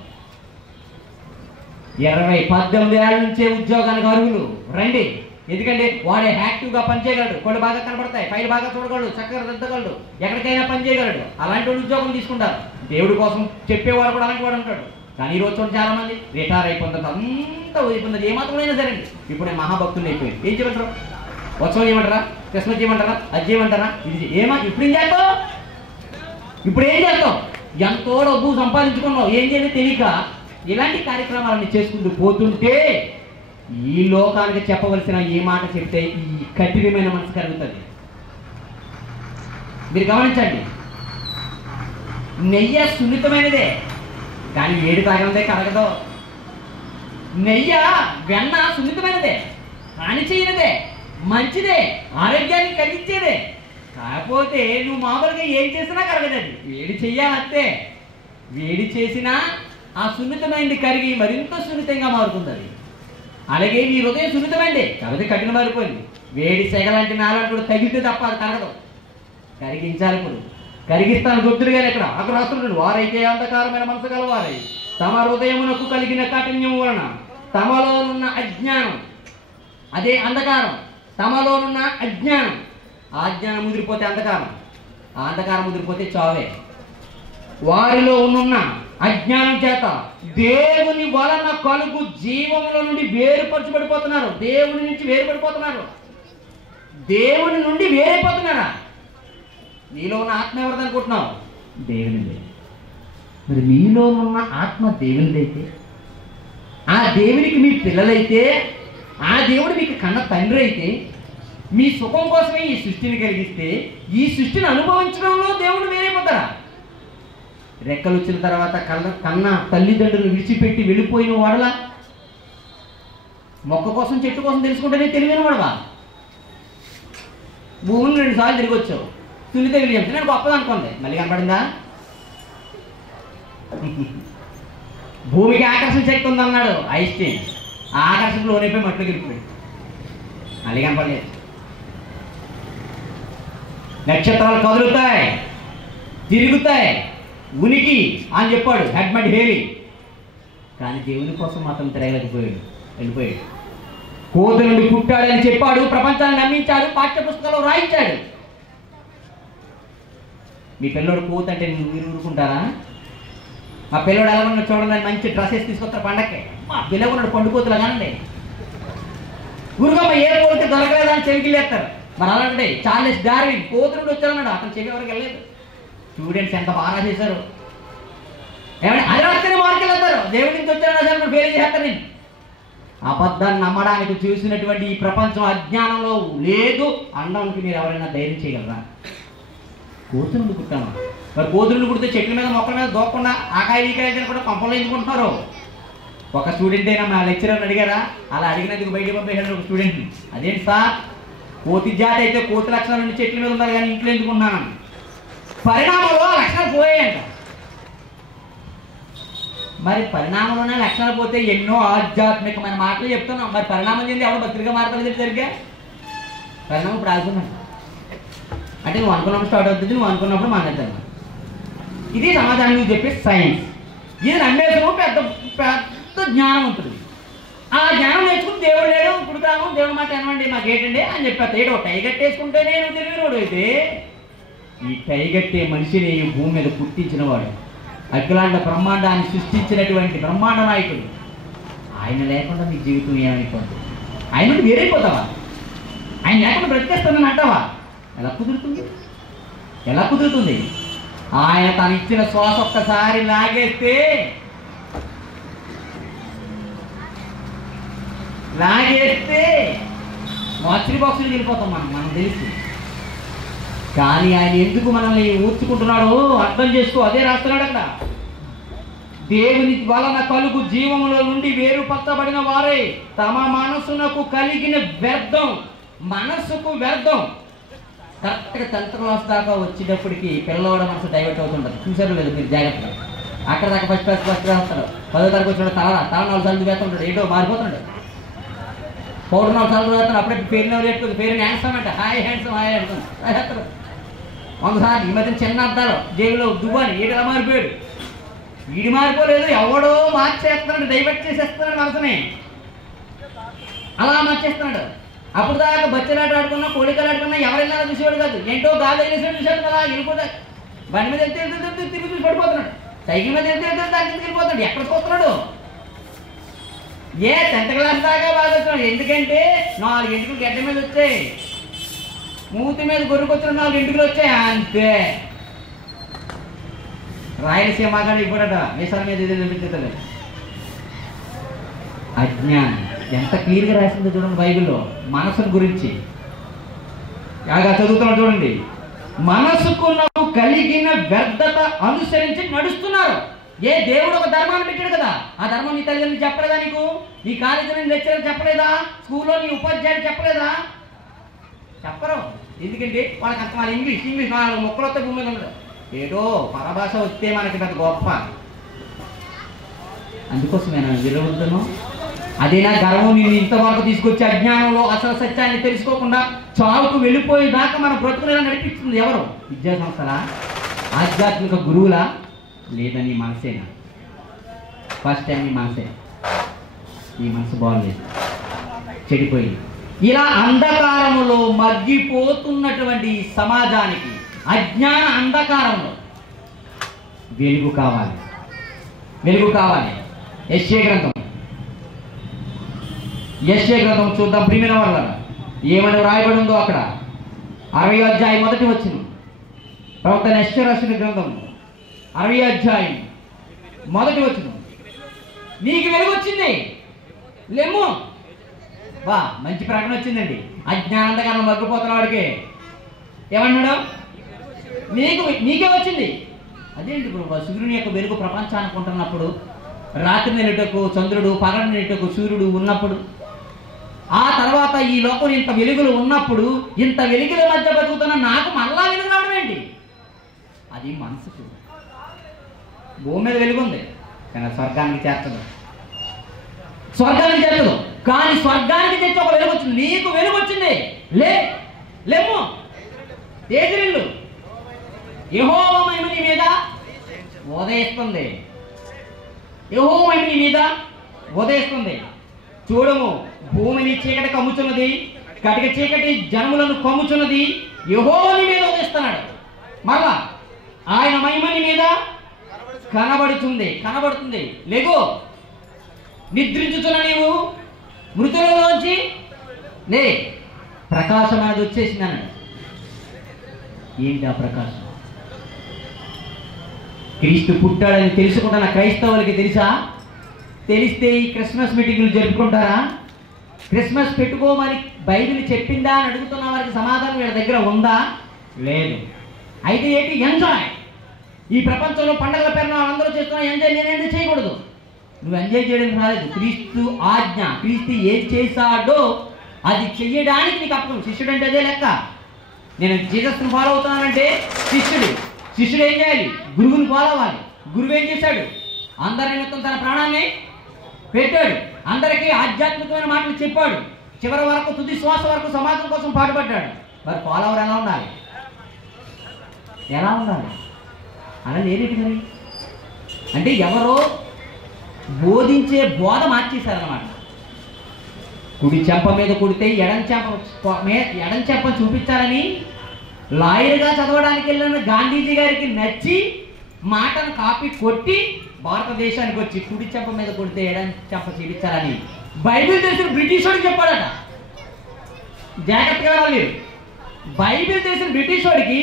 18 ఏళ్ళ నుంచే ఉద్యోగానికి అర్హులు రండి. ఎందుకంటే వాడే యాక్టివ్గా పనిచేయగలడు, కొన్ని బాగా కనబడతాయి, ఫైల్ బాగా చూడగలడు, చక్కగా దిద్దగలడు, ఎక్కడికైనా పని చేయగలడు. అలాంటి వాళ్ళు ఉద్యోగం తీసుకుంటారు. దేవుడి కోసం చెప్పేవాడు కూడా అలాంటి వాడు ఉంటాడు. కానీ ఈ రోజు చూడండి చాలా మంది రిటైర్ అయిపోతుంది, అంతా అయిపోతుంది. ఏమాత్రమైనా సరే ఇప్పుడు నేను మహాభక్తులు అయిపోయింది. ఏం చేయమంటారు? ఉత్సవం చేయమంటారా? క్రిస్మస్ చేయమంటారా? అది చేయమంటారా? ఇది ఇప్పుడు ఏం చేస్తావు? ఇప్పుడు ఏం చేస్తావు? ఎంతో డబ్బు సంపాదించుకున్నావు, ఏం చేయాలి తెలియక ఇలాంటి కార్యక్రమాలన్నీ చేసుకుంటూ పోతుంటే ఈ లోకానికి చెప్పవలసిన ఏ మాట చెప్తే ఈ కఠినమైన మనసు కలుగుతుంది. మీరు గమనించండి, నెయ్యి సున్నితమైనదే కానీ వేడి తాగందే కరగదు. నెయ్యి వెన్న సున్నితమైనదే, హాని చేయనిదే, మంచిదే, ఆరోగ్యాన్ని కలిగించేదే. కాకపోతే నువ్వు మామూలుగా ఏం చేసినా కరగదండి, వేడి చెయ్యాలంతే. వేడి చేసినా ఆ సున్నితమైనది కరిగి మరింత సున్నితంగా మారుతుంది అది. అలాగే నీ హృదయం సున్నితమైంది కాబట్టి కఠిన మారిపోయింది. వేడి సెగలాంటి నాలంటి తగిలితే తప్ప అది కరగదు. కరిగించాలి. ఇప్పుడు కరిగిస్తాను గుర్తుడు గారు అక్కడ రాస్తున్నాడు, వారైతే అంధకారమైన మనసు గలవారై తమ హృదయమునకు కలిగిన కాఠిన్యం వలన తమలోనున్న అజ్ఞానం, అదే అంధకారం, తమలోనున్న అజ్ఞానం. ఆ అజ్ఞానం ముదిరిపోతే అంధకారం, ఆ అంధకారం ముదిరిపోతే చావే. వారిలో ఉన్న అజ్ఞానం చేత దేవుని వలన కలుగు జీవముల నుండి వేరుపరచబడిపోతున్నారు. దేవుని నుంచి వేరుపడిపోతున్నారు, దేవుని నుండి వేరైపోతున్నారా? నీలో ఉన్న ఆత్మ ఎవరిది అనుకుంటున్నావు? దేవునిదే. మరి మీలో ఉన్న ఆత్మ దేవునిదైతే, ఆ దేవునికి మీ పిల్లలైతే, ఆ దేవుడు మీకు కన్న తండ్రి అయితే, మీ సుఖం కోసమే ఈ సృష్టిని కలిగిస్తే ఈ సృష్టిని అనుభవించడంలో దేవుడు వేరైపోతారా? రెక్కలు వచ్చిన తర్వాత కన్న తల్లిదండ్రులు విడిచిపెట్టి వెళ్ళిపోయిన వాడలా? మొక్క కోసం చెట్టు కోసం తెలుసుకుంటేనే తెలివైన వాడవా? భూమిని 2 సార్లు తిరిగి వచ్చావు, సున్నిత తెలియదు, నేను గొప్పది అనుకోండి, మళ్ళీ కనపడిందా? భూమికి ఆకర్షణ శక్తి ఉందన్నాడు ఐన్స్టీన్. ఆ ఆకర్షణ లోనైపోయి మట్టిలో గెలిపోయాడు, మళ్ళీ కనపడలేదు. నక్షత్రాలు కదులుతాయి, తిరుగుతాయి, ఉనికి అని చెప్పాడు హెడ్మండ్ హేలీ. కానీ దేవుని కోసం మాత్రం తిరగలేకపోయాడు, వెళ్ళిపోయాడు. కోత నుండి పుట్టాడని చెప్పాడు, ప్రపంచాన్ని నమ్మించాడు, పాఠ్య పుస్తకాల్లో రాయించాడు. మీ పిల్లోడు కోత అంటే మీరు ఊరుకుంటారా? మా పిల్లోడు ఎలా ఉన్నాడు చూడండి, మంచి డ్రెస్సెస్ తీసుకొస్తారు పండక్కి, మా పిల్లకున్నాడు పండుకోతులా కానండి. ఊరుకమ్మ ఏ కోరిక దొరకలేదని చెవికిలేస్తారు. మరి అలాంటి చార్లెస్ డార్విన్ కోత నుండి వచ్చారన్నాడు, అతను చెవి ఎవరికి వెళ్ళలేదు. స్టూడెంట్స్ ఎంత బాగా చేశారు, ఏమంటే అది రాస్తేనే మార్కులు వెళ్తారు. దేవుడి నుంచి వచ్చారని ఫెయిల్ చేస్తారు. నేను అబద్ధాన్ని నమ్మడానికి చూసినటువంటి ఈ ప్రపంచం అజ్ఞానంలో లేదు అనడానికి మీరు ఎవరైనా ధైర్యం చేయగలరా? కోతురుండి పుట్టాను. మరి కోతురుండి పుడితే చెట్ల మీద మొక్కల మీద దోకుండా ఆకాయ ఈకాయ కూడా పంపలో ఎందుకుంటున్నారు? ఒక స్టూడెంట్ అయినా మా లెక్చరర్ని అడిగారా? అలా అడిగినందుకు బయటకు పంపేశాడు ఒక స్టూడెంట్ని. అదేంటి సార్ కోతి జాతి అయితే కోతి లక్షణాల నుండి చెట్ల మీద ఉండాలి కానీ ఇంట్లో ఎందుకు ఉన్నాను. పరిణామంలో లక్షణాలు పోయాయంట. మరి పరిణామంలోనే లక్షణాలు పోతే ఎన్నో ఆధ్యాత్మికమైన మాటలు చెప్తున్నాం. మరి పరిణామం చెంది ఎవరు భక్తిగా మారతలేదు సరిగ్గా. పరిణామం ఇప్పుడు ఆగుతున్నాను అంటే నువ్వు అనుకున్నప్పుడు స్టార్ట్ అవుతుంది, నువ్వు అనుకున్నప్పుడు మానేద్దాం. ఇది సమాజానికి చెప్పే సైన్స్. ఇది నమ్మేసము పెద్ద పెద్ద జ్ఞానవంతుడు. ఆ జ్ఞానం నేర్చుకుని దేవుడు లేడు పుడతాము దేవుడు మాట అనమండి మాకేంటండి అని చెప్పేస్తా. ఏడో టై కట్టేసుకుంటేనే నువ్వు తెలియనోడు అయితే ఈ టై కట్టే మనిషిని ఈ భూమి మీద పుట్టించిన వాడు, అఖిలాండ బ్రహ్మాండాన్ని సృష్టించినటువంటి బ్రహ్మాండ నాయకుడు. ఆయన లేకుండా నీ జీవితం ఏమైపోతుంది? ఆయన నుండి వేరైపోతావా? ఆయన లేకుండా బ్రతికేస్తానని అంటావా? ఎలా కుదురుతుంది? ఎలా కుదురుతుంది? ఆయన తను ఇచ్చిన శ్వాస ఒక్కసారి లాగేస్తే మార్చి బాక్సులు వెళ్ళిపోతాం మనం తెలుసు. కానీ ఆయన ఎందుకు మనల్ని ఊర్చుకుంటున్నాడో అర్థం చేసుకో. అదే రాస్తున్నాడు అక్కడ. దేవుని వలన కలుగు జీవముల నుండి వేరుపరచబడిన వారే తమ మనసునకు కలిగిన వ్యర్థం, మనస్సుకు వ్యర్థం. కరెక్ట్గా 10th క్లాస్ దాకా వచ్చేటప్పటికి పిల్లవాడ మనసు డైవర్ట్ అవుతుంటుంది. చూసారు లేదు మీరు జాగ్రత్తగా. అక్కడ దాకా ఫస్ట్ వస్తాడు. 10వ తరగతి వచ్చిన తల 4 సార్లు వేస్తుంటాడు. ఏంటో మారిపోతున్నాడు. పౌడర్ 4 సార్లు వేస్తాడు. అప్పుడే పేరుని రేటు పేరుని హ్యాండ్సమ్ అంట. హాయ్ హ్యాండ్సమ్ హాయ్ హ్యాండ్సమ్ వేస్తాడు 100 సార్లు. ఈ మధ్యన చిన్న అర్థాలు జేబులో దువ్వాని ఈడు ఎలా మారిపోయాడు. వీడి మారిపోలేదు, ఎవడో మార్చేస్తున్నాడు, డైవర్ట్ చేసేస్తున్నాడు మనసుని. అలా మార్చేస్తున్నాడు. అప్పుడు దాకా బచ్చలాట ఆడుకున్నా కోడికలు ఆడుకున్నా ఎవరైనా చూసేవాడు కాదు. ఏంటో గాలి వేసేవాడు చూసాడు కదా. వెళ్ళిపోతా బండి మీద వెళ్తే తిరిగి పడిపోతున్నాడు. సైకిల్ మీద వెళ్తే దానికి వెళ్ళిపోతున్నాడు. ఎక్కడ చూస్తున్నాడు? 10th క్లాస్ దాకా బాగా వచ్చినాడు. ఎందుకంటే 4 ఎంటుకలు గడ్డ మీద వచ్చాయి, మూతి మీద గొర్రెకొచ్చిన 4 ఎంటుకలు వచ్చాయి అంతే. రాయలసీమ కానీ ఇప్పుడట మీసాల మీద ఇది అజ్ఞానం ఎంత క్లియర్గా రాసిందో చూడండి బైబిల్లో మనసును గురించి. బాగా చదువుతున్నాడు చూడండి. మనసుకు కలిగిన వ్యర్థత అనుసరించి నడుస్తున్నారు. దేవుడు ఒక ధర్మాన్ని పెట్టాడు కదా. ఆ ధర్మం నీ తల్లిదండ్రులు చెప్పలేదా? నీకు నీ కాలేజీలో లెక్చరర్ చెప్పలేదా? స్కూల్లో నీ ఉపాధ్యాయుడు చెప్పలేదా? చెప్పరు. ఎందుకంటే వాళ్ళకి అంత వాళ్ళ ఇంగ్లీష్ 4 మొక్కలు వస్తే భూమి మీద ఉండదు. ఏదో పరభాష వస్తే మనకి పెద్ద గొప్ప. అందుకోసం నేను విరోధను. అదేనా గర్వం నేను ఇంతవరకు తీసుకొచ్చి అజ్ఞానంలో అసలు సత్యాన్ని తెలుసుకోకుండా చావుకు వెళ్ళిపోయేదాకా మన బ్రతుకునేలా నడిపిస్తుంది ఎవరు? విద్యా సంస్థలా, ఆధ్యాత్మిక గురువులా, లేదా నీ మనసేనా? ఫస్ట్ టైం నీ మనసే. ఈ మనసు బాగలేదు, చెడిపోయింది. ఇలా అంధకారములో మగ్గిపోతున్నటువంటి సమాజానికి, అజ్ఞాన అంధకారంలో వెలుగు కావాలి, వెలుగు కావాలి. యెషయా గ్రంథం చూద్దాం ప్రియమైన వాళ్ళారా. ఏమని రాయబడి ఉందో అక్కడ 60వ అధ్యాయం 1వ వచనం. ప్రవక్త యెషయా రాసిన గ్రంథం 60వ అధ్యాయం 1వ వచనం. నీకు వెలుగు వచ్చింది, లెమ్ము. వా, మంచి ప్రకటన వచ్చిందండి. అజ్ఞానంగా మగ్గిపోతున్న వాడికి ఏమన్నాడు? నీకే వచ్చింది. అదేంటి ఇప్పుడు సూర్యుని యొక్క వెలుగు ప్రపంచానికి ఉంటున్నప్పుడు, రాత్రి నెలటకు చంద్రుడు, పగలు నెలటకు సూర్యుడు ఉన్నప్పుడు, ఆ తర్వాత ఈ లోకం ఇంత వెలుగులు ఉన్నప్పుడు, ఇంత వెలుగుల మధ్య బతుకుతున్న నాకు మళ్ళా వెలుగు రావడం ఏంటి? అది మనసుకు. భూమి మీద వెలుగు ఉంది కానీ స్వర్గానికి చేర్చదు, స్వర్గానికి చేర్చదు. కానీ స్వర్గానికి తెచ్చి ఒక వెలుగు వచ్చింది. నీకు వెలుగు వచ్చింది, లేము తేజరిల్లు. యెహోవా మహిమ నీ మీద ఉదయిస్తుంది, యెహోవా మహిమ నీ మీద ఉదయిస్తుంది. చూడము, భూమిని చీకటి కమ్ముచున్నది, కటిక చీకటి జనములను కమ్ముచున్నది. యెహోవా నీ మీద ఉదయిస్తున్నాడు. మరలా ఆయన మహిమ నీ మీద కనబడుతుంది. లేగో, నిద్రించుచున్న నీవు మృతులలోంచి లే, ప్రకాశం అనేది వచ్చేసిందన్నాడు. ఏంటి ఆ ప్రకాశం? క్రీస్తు పుట్టాడని తెలుసుకుంటున్న క్రైస్తవులకి తెలుసా? తెలిస్తే ఈ క్రిస్మస్ మీటింగ్లు జరుపుకుంటారా? క్రిస్మస్ పెట్టుకోమని బైబిల్ చెప్పిందా అని అడుగుతున్న వారికి సమాధానం వీళ్ళ దగ్గర ఉందా? లేదు. అయితే ఏంటి? ఎంజాయ్. ఈ ప్రపంచంలో పండగల పేరున అందరూ చేస్తున్నా ఎంజాయ్. నేనేంటి చేయకూడదు? నువ్వు ఎంజాయ్ చేయడానికి రాలేదు. క్రీస్తు ఆజ్ఞ, క్రీస్తు ఏం చేశాడో అది చెయ్యడానికి నీకు అప్పకం. శిష్యుడు అంటే అదే లెక్క. నేను జీసస్ని ఫాలో అవుతున్నానంటే శిష్యుడు ఏం చేయాలి? గురువుని ఫాలో అవ్వాలి. గురువు ఏం చేశాడు? అందరి నిమిత్తం తన ప్రాణాన్ని పెట్టాడు. అందరికీ ఆధ్యాత్మికమైన మాటలు చెప్పాడు. చివరి వరకు, తుది శ్వాస వరకు సమాజం కోసం పాటుపడ్డాడు. మరి ఫాలోవర్ ఎలా ఉండాలి? అలా లేదేంటి మరి? అంటే ఎవరో బోధించే బోధ మార్చేశారన్నమాట. కుడి చెంప మీద కొడితే ఎడం చెంప చూపించాలని లాయర్గా చదవడానికి వెళ్ళిన గాంధీజీ గారికి నచ్చి మాటను కాపీ కొట్టి భారతదేశానికి వచ్చి కుడి చెంప మీద కొడితే ఎడం చెంప చూపించాలని బైబిల్ తెలిసిన బ్రిటిష్ వాడికి చెప్పాడట. జాగ్రత్తగా వాళ్ళు బైబిల్ తెలిసిన బ్రిటిష్ వాడికి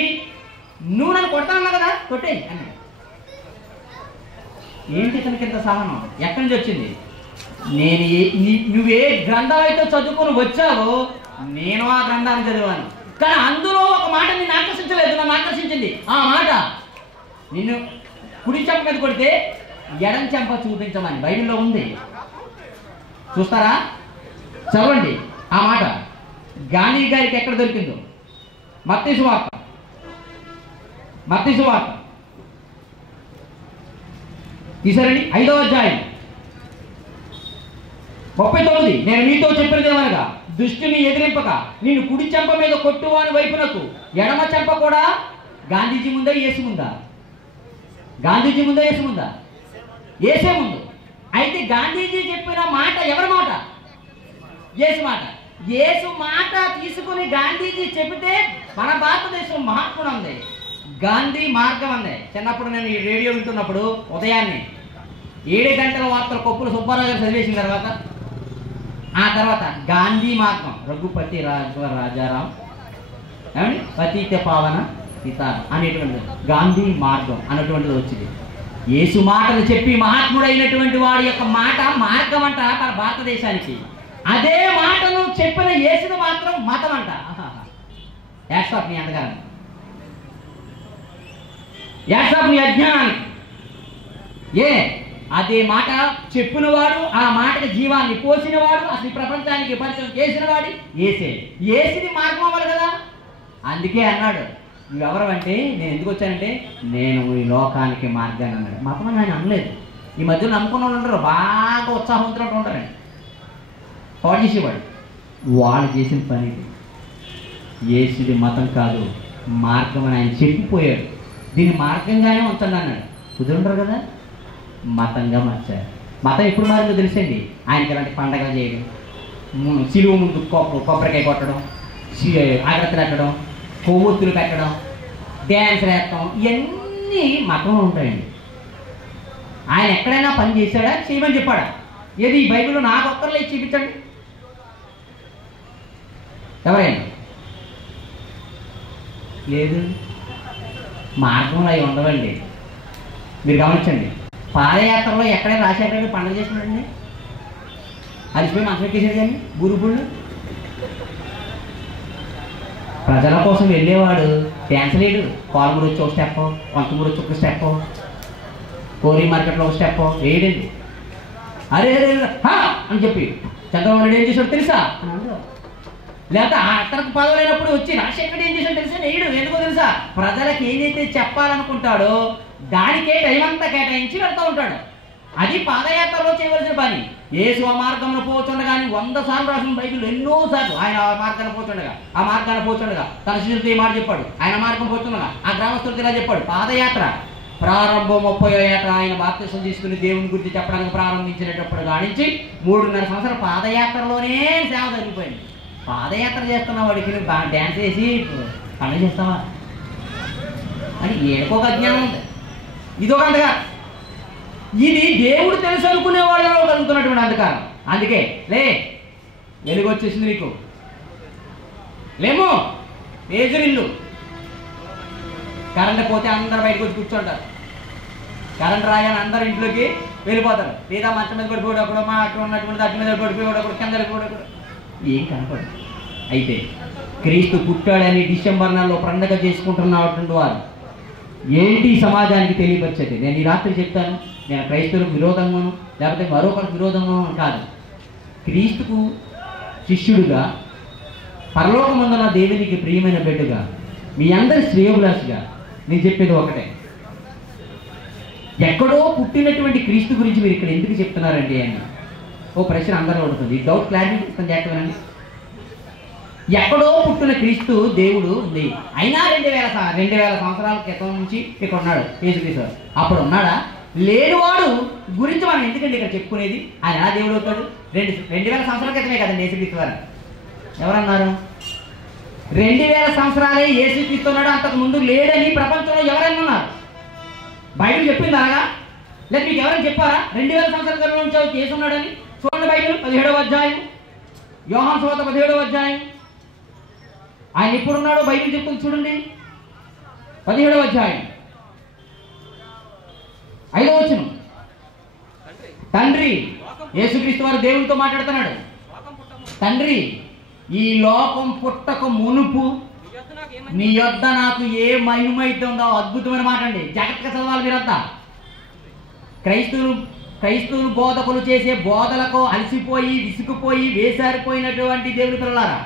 నువ్వు నన్ను కొడతానన్నా కదా, కొట్టే అన్నాడు. ఏంటి ఇతనికి ఇంత సహనం? ఎక్కడి నుంచి వచ్చింది? నువ్వే గ్రంథం అయితే చదువుకొని వచ్చావో నేను ఆ గ్రంథాన్ని చదివాను, కానీ అందులో ఒక మాట నిన్ను ఆకర్షించలేదు, నన్ను ఆకర్షించింది. ఆ మాట నిన్ను కుడి చెంప మీద కొడితే ఎడం చెంప చూపించమని బైబిల్లో ఉంది. చూస్తారా? చదవండి ఆ మాట. గాంధీ గారికి ఎక్కడ దొరికిందో మత్తయి సువార్త తీసారండి, 5వ అధ్యాయం 39. నేను మీతో చెప్పినదేమనగా దుష్టుని ఎదిరింపక నిన్ను కుడి చెంప మీద కొట్టువాని వైపునకు ఎడమ చెంప కూడా. గాంధీజీ ముందా యేసు ముందా? గాంధీజీ ముందా యేసు ముందా? యేసే ముందు. అయితే గాంధీజీ చెప్పిన మాట ఎవరి మాట? యేసు మాట. యేసు మాట తీసుకుని గాంధీజీ చెబితే మన భారతదేశం మహాత్ముడు ఉంది, గాంధీ మార్గం అంది. చిన్నప్పుడు నేను ఈ రేడియో వింటున్నప్పుడు ఉదయాన్నే 7 గంటల వార్తలు కొప్పులు సుబ్బారావు గారు చదివేసిన తర్వాత ఆ తర్వాత గాంధీ మార్గం రఘుపతి రాజారాం ఏమండి పతిత పావన పిత అనేటువంటిది గాంధీ మార్గం అనేటువంటిది వచ్చింది. యేసు మాటలు చెప్పి మహాత్ముడైనటువంటి వాడి యొక్క మాట మార్గం అంట మన భారతదేశానికి. అదే మాటను చెప్పిన యేసును మాత్రం మతం అంట. యాక్సాప్ నీ అందగాను, యాక్సాప్ నీ అజ్ఞానానికి. అదే మాట చెప్పినవాడు, ఆ మాటకి జీవాన్ని పోసినవాడు, అసలు ప్రపంచానికి పరిచయం చేసినవాడు ఏసిని మార్గం అవ్వాలి కదా. అందుకే అన్నాడు, నువ్వెవరు అంటే నేను ఎందుకు వచ్చానంటే నేను ఈ లోకానికి మార్గాన్ని అన్నాడు. మతం అని ఆయన అనలేదు. ఈ మధ్యలో నమ్ముకున్న వాళ్ళు ఉంటారు, బాగా ఉత్సాహవంతులు ఉంటారండి, పాడు చేసేవాడు. వాళ్ళు చేసిన పని యేసుది మతం కాదు, మార్గం అని ఆయన చెప్పిపోయాడు. దీన్ని మార్గంగానే ఉంచండి అన్నాడు. కుదురుంటారు కదా, మతంగా మార్చారు. మతం ఎప్పుడు మారిందో తెలుసండి. ఆయనకి ఇలాంటి పండగలు చేయడం, సిలువ ముందు కొబ్బరికాయ కొట్టడం, అగరత్తులు పెట్టడం, కొవ్వొత్తులు పెట్టడం, డ్యాన్స్ వేస్తాం, ఇవన్నీ మతంలో ఉంటాయండి. ఆయన ఎక్కడైనా పని చేశాడా? చేయమని చెప్పాడా? ఏది ఈ బైబిల్లో నాకు ఒక్కర్లో ఇచ్చి చూపించండి ఎవరైనా. లేదు, మార్గంలో అవి ఉండవండి. మీరు గమనించండి, పాదయాత్రలో ఎక్కడైనా రాజశేఖర పండుగ చేసినాడండి? అలిసిపోయి మనసు పెట్టేసాడు కానీ గురుపుళ్ళు. ప్రజల కోసం వెళ్ళేవాడు డ్యాన్స్ లేడు. పాలమూరు వచ్చి ఒక స్టెప్, వంతమూరు వచ్చి ఒక స్టెప్, కోరి మార్కెట్లో ఒక స్టెప్ వేయడండి. అరే అరే అని చెప్పి చంద్రబాబు నాయుడు ఏం చేశాడు తెలుసా? లేకపోతే అతనికి పదవులైనప్పుడు వచ్చి రాజశేఖర్ ఏం చేశాడు తెలుసా? వేయడు. ఎందుకో తెలుసా? ప్రజలకు ఏదైతే చెప్పాలనుకుంటాడో దానికే టైం అంతా కేటాయించి వెళ్తూ ఉంటాడు. అది పాదయాత్రలో చేయవలసిన పని. యేసు ఆ మార్గంలో పోతుండగా 100 సార్లు రాసిన బైబిల్ ఎన్నోసార్లు ఆయన ఆ మార్గాన్ని పోతుండగా తన శిష్యులతో ఈ మాట చెప్పాడు. ఆయన మార్గం పోతుండగా ఆ గ్రామస్తులతో ఇలా చెప్పాడు. పాదయాత్ర ప్రారంభం 30వ ఏట ఆయన బాప్తిసం తీసుకుని దేవుని గురించి చెప్పడానికి ప్రారంభించినప్పుడు కానించి 3.5 సంవత్సరాలు పాదయాత్రలోనే సేవ జరిగిపోయింది. పాదయాత్ర చేస్తున్న వాడికి డ్యాన్స్ వేసి పండుగ చేస్తావా అని ఏడుకోక అజ్ఞానం ఉంది. ఇదొక అంధకారం. ఇది దేవుడు తెలుసు అనుకునే వాళ్ళలో కలుగుతున్నటువంటి అంధకారం. అందుకే వెలుగు వచ్చేసింది నీకు. లేమో పేజరిల్లు. కరెంట్ పోతే అందరు బయటకు వచ్చి కూర్చుంటారు. కరెంట్ రాగానే అందరు ఇంట్లోకి వెళ్ళిపోతారు. లేదా మంచం మీద పడిపోవడం కూడా, మా అక్కడ ఉన్నటువంటి అటు మీద పడిపోవడం కూడా, కింద పడిపోవడం కూడా ఏం కనపడదు. అయితే క్రీస్తు పుట్టాడని డిసెంబర్ నెలలో పండగ చేసుకుంటున్నటువంటి వారు ఏంటి సమాజానికి తెలియపరిచేది? నేను ఈ రాత్రి చెప్తాను. నేను క్రైస్తవులకు విరోధంగాను లేకపోతే మరొకరికి విరోధంగాను కాదు. క్రీస్తుకు శిష్యుడుగా పరలోకమందున దేవునికి ప్రియమైన బిడ్డగా, మీ అందరి శ్రేయోభిలాషిగా నేను చెప్పేది ఒకటే. ఎక్కడో పుట్టినటువంటి క్రీస్తు గురించి మీరు ఇక్కడ ఎందుకు చెప్తున్నారండి అని ఓ ప్రశ్న అందరూ ఉంటుంది. ఈ డౌట్ క్లారిటీ ఇస్తాను చేస్తానండి. ఎక్కడో పుట్టిన క్రీస్తు దేవుడు ఉంది, అయినా 2000 సంవత్సరాల క్రితం నుంచి ఇక్కడ ఉన్నాడు యేసుక్రీస్తు. అప్పుడు ఉన్నాడా? లేనివాడు గురించి మనం ఎందుకండి ఇక్కడ చెప్పుకునేది? ఆయన ఎలా దేవుడు అవుతాడు? 2000 సంవత్సరాల క్రితమే కదండి యేసుక్రీస్తు వారు. ఎవరన్నారు? 2000 సంవత్సరాలే యేసుక్రీస్తు ఉన్నాడు, అంతకు ముందు లేడని ప్రపంచంలో ఎవరైనా ఉన్నారు? బైబిల్ చెప్పింది అలాగా? లేదా మీకు ఎవరైనా చెప్పారా 2000 సంవత్సరాల క్రితం నుంచి యేసు ఉన్నాడని? చూడండి బైబిల్ 17వ అధ్యాయం, యోహాను సువార్త 17వ అధ్యాయం. ఆయన ఎప్పుడున్నాడో బైబిల్ చెప్తుంది చూడండి. 17వ అధ్యాయం 5వ వచనం. తండ్రి, యేసుక్రీస్తు వారు దేవునితో మాట్లాడుతున్నాడు. తండ్రి, ఈ లోకం పుట్టక మునుపు నీ యొద్ద నాకు ఏ మహిమైతే ఉందో. అద్భుతమైన మాట అండి, జాగ్రత్తగా చదవాలి మీరంతా. క్రైస్తవులు బోధకులు చేసే బోధలకు అలసిపోయి విసిగిపోయి వేసారిపోయినటువంటి దేవుని పిల్లలారా,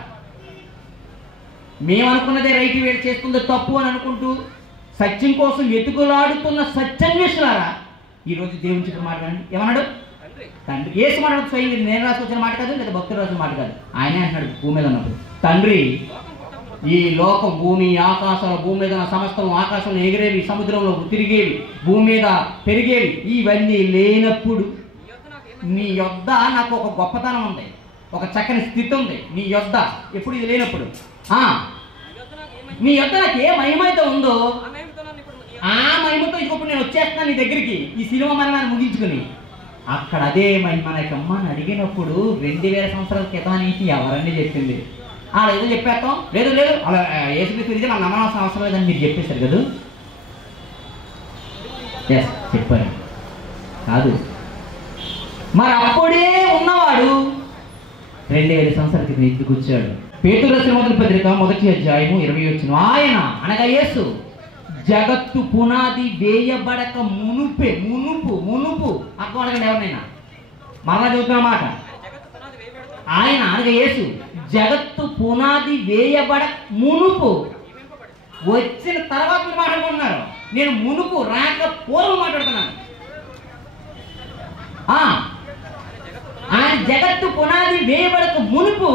మేము అనుకున్నదే రైట్, వేడి చేస్తుందో తప్పు అని అనుకుంటూ సత్యం కోసం వెతుకులాడుతున్న సత్యాన్వేషులారా, ఈరోజు దేవుని చెప్పిన మాట్లాడండి. ఏమన్నాడు? తండ్రి. యేసు మాట్లాడు స్వయం, నేను రాసి వచ్చిన మాట కాదు, లేదా భక్తులు రాసిన మాట కాదు, ఆయనే అంటున్నాడు భూమి మీద ఉన్నప్పుడు. తండ్రి, ఈ లోకం, భూమి, ఆకాశాలు, భూమి మీద సమస్తం, ఆకాశంలో ఎగిరేవి, సముద్రంలో తిరిగేవి, భూమి మీద పెరిగేవి, ఇవన్నీ లేనప్పుడు నీ యొద్ద నాకు ఒక గొప్పతనం ఉంది, ఒక చక్కని స్థితి ఉంది నీ యొద్ద. ఎప్పుడు ఇది లేనప్పుడు నీ యొద్ద నాకు ఏ మహిమైతే ఉందో ఆ మహిమతో ఇప్పుడు నేను వచ్చేస్తున్నాను నీ దగ్గరికి, ఈ సిలువ మరణాన్ని ముగించుకుని. అక్కడ అదే మహిమ నాకు అమ్మని అడిగినప్పుడు 2000 సంవత్సరాల క్రితం నుంచి ఎవరన్నీ చెప్పింది. అలా ఏదో చెప్పేస్తాం, లేదు లేదు అలా యేసుక్రీస్తు నాకు నమ్మవలసిన అవసరం లేదని మీరు చెప్పేశారు కదా. ఎస్ చెప్పారు కాదు, మరి అప్పుడే ఉన్నవాడు 2000 సంవత్సరాల క్రితం ఎందుకు వచ్చాడు? పేతురు రాసిన మొదటి పత్రిక 1వ అధ్యాయము 20వ వచనం. ఆయన అనగా యేసు జగత్తు పునాది వేయబడక మునుపు అర్థం అడగండి ఎవరినైనా, మరలా చదువుతున్న మాట. ఆయన అనగా యేసు జగత్తు పునాది వేయబడక మునుపు, వచ్చిన తర్వాత మీరు మాట్లాడుకుంటున్నారు, నేను మునుపు రాక పూర్వం మాట్లాడుతున్నాను. ఆయన జగత్తు పునాది వేయబడక మునుపు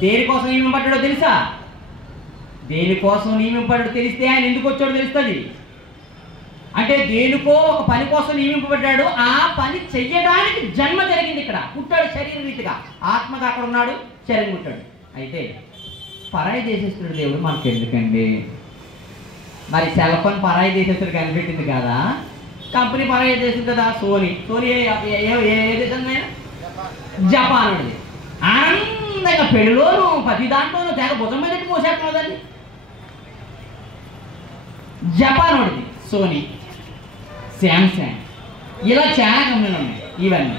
దేనికోసం నియమింపడ్డాడో తెలుసా? దేనికోసం నియమింపడ్డాడో తెలిస్తే ఆయన ఎందుకు వచ్చాడో తెలుస్తుంది. అంటే దేనికో ఒక పని కోసం నియమింపబడ్డాడు, ఆ పని చెయ్యడానికి జన్మ జరిగింది. ఇక్కడ పుట్టాడు శరీర రీతిగా, ఆత్మగా అక్కడ ఉన్నాడు, శరీరం పుట్టాడు. అయితే పరాయి దేశస్తుడు దేవుడు మనకు ఎందుకండి? మరి సెల్ ఫోన్ పరాయి దేశస్తుడు కనిపెట్టింది కదా, కంపెనీ పరాయి దేశం కదా. సోనీ ఏ దేశం? జపాన్. ఆనందంగా పెళ్ళిలోను ప్రతి దాంట్లోనూ తెగ భుజం మీద మోసేస్తున్నదండి. జపాన్ వాడిది సోనీ, శాంసంగ్, ఇలా చాలా కంపెనీలు ఉన్నాయి. ఇవన్నీ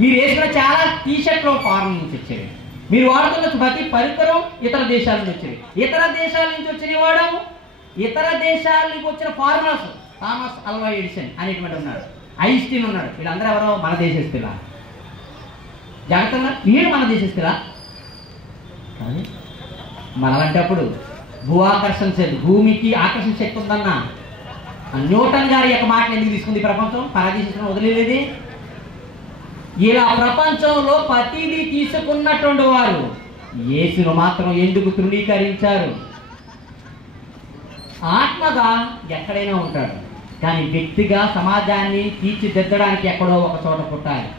మీరు వేసుకున్న చాలా టీషర్ట్లు ఫారెన్ నుంచి వచ్చేవి, మీరు వాడుతున్న ప్రతి పరికరం ఇతర దేశాల నుంచి వచ్చేవి. ఇతర దేశాల నుంచి వచ్చిన వాడు, ఇతర దేశాల నుంచి వచ్చిన ఫార్మర్స్, థామస్ అల్వా ఎడిసన్ అనేటువంటి ఉన్నాడు, ఐన్స్టీన్ ఉన్నాడు. వీళ్ళందరూ ఎవరో మన దేశస్తులా? జాగ్రత్తగా వీళ్ళు మన దేశస్తులా? కానీ మనలాంటప్పుడు భూమికి ఆకర్షణ శక్తి ఉందన్న న్యూటన్ గారి యొక్క మాటలు ఎందుకు తీసుకుంది ప్రపంచం? పరదేశం వదిలేది. ఇలా ప్రపంచంలో ప్రతిదీ తీసుకున్నటువంటి వారు యేసును మాత్రం ఎందుకు తృణీకరించారు? ఆత్మగా ఎక్కడైనా ఉంటాడు, కానీ వ్యక్తిగా సమాజాన్ని తీర్చిదిద్దడానికి ఎక్కడో ఒక చోట పుట్టాలి.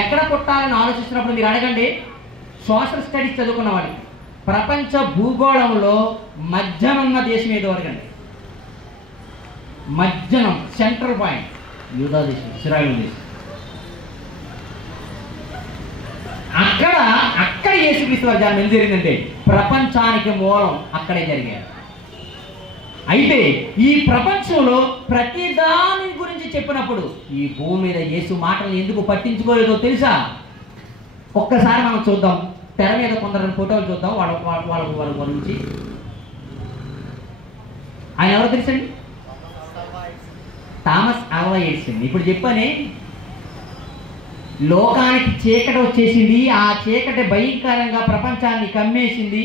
ఎక్కడ పుట్టాలని ఆలోచిస్తున్నప్పుడు మీరు అడగండి, సోషల్ స్టడీస్ చదువుకున్న వాడికి ప్రపంచ భూగోళంలో మధ్యనున్న దేశం ఏదో అడగండి. మధ్యనం, సెంట్రల్ పాయింట్ యూదా దేశం, ఇశ్రాయేలు దేశం. అక్కడ యేసుక్రీస్తు వారి జన్మ ఎందుకు జరిగిందంటే ప్రపంచానికి మూలం అక్కడే జరిగారు. అయితే ఈ ప్రపంచంలో ప్రతి దాని గురించి చెప్పినప్పుడు ఈ భూమి మీద యేసు మాటలు ఎందుకు పట్టించుకోలేదో తెలుసా? ఒక్కసారి మనం చూద్దాం, తెర మీద కొందరు ఫోటోలు చూద్దాం. వాళ్ళ గురించి. ఆయన ఎవరో తెలుసండి? Thomas Alva Edison. ఇప్పుడు చెప్పని లోకానికి చీకటి వచ్చేసింది. ఆ చీకటి భయంకరంగా ప్రపంచాన్ని కమ్మేసింది.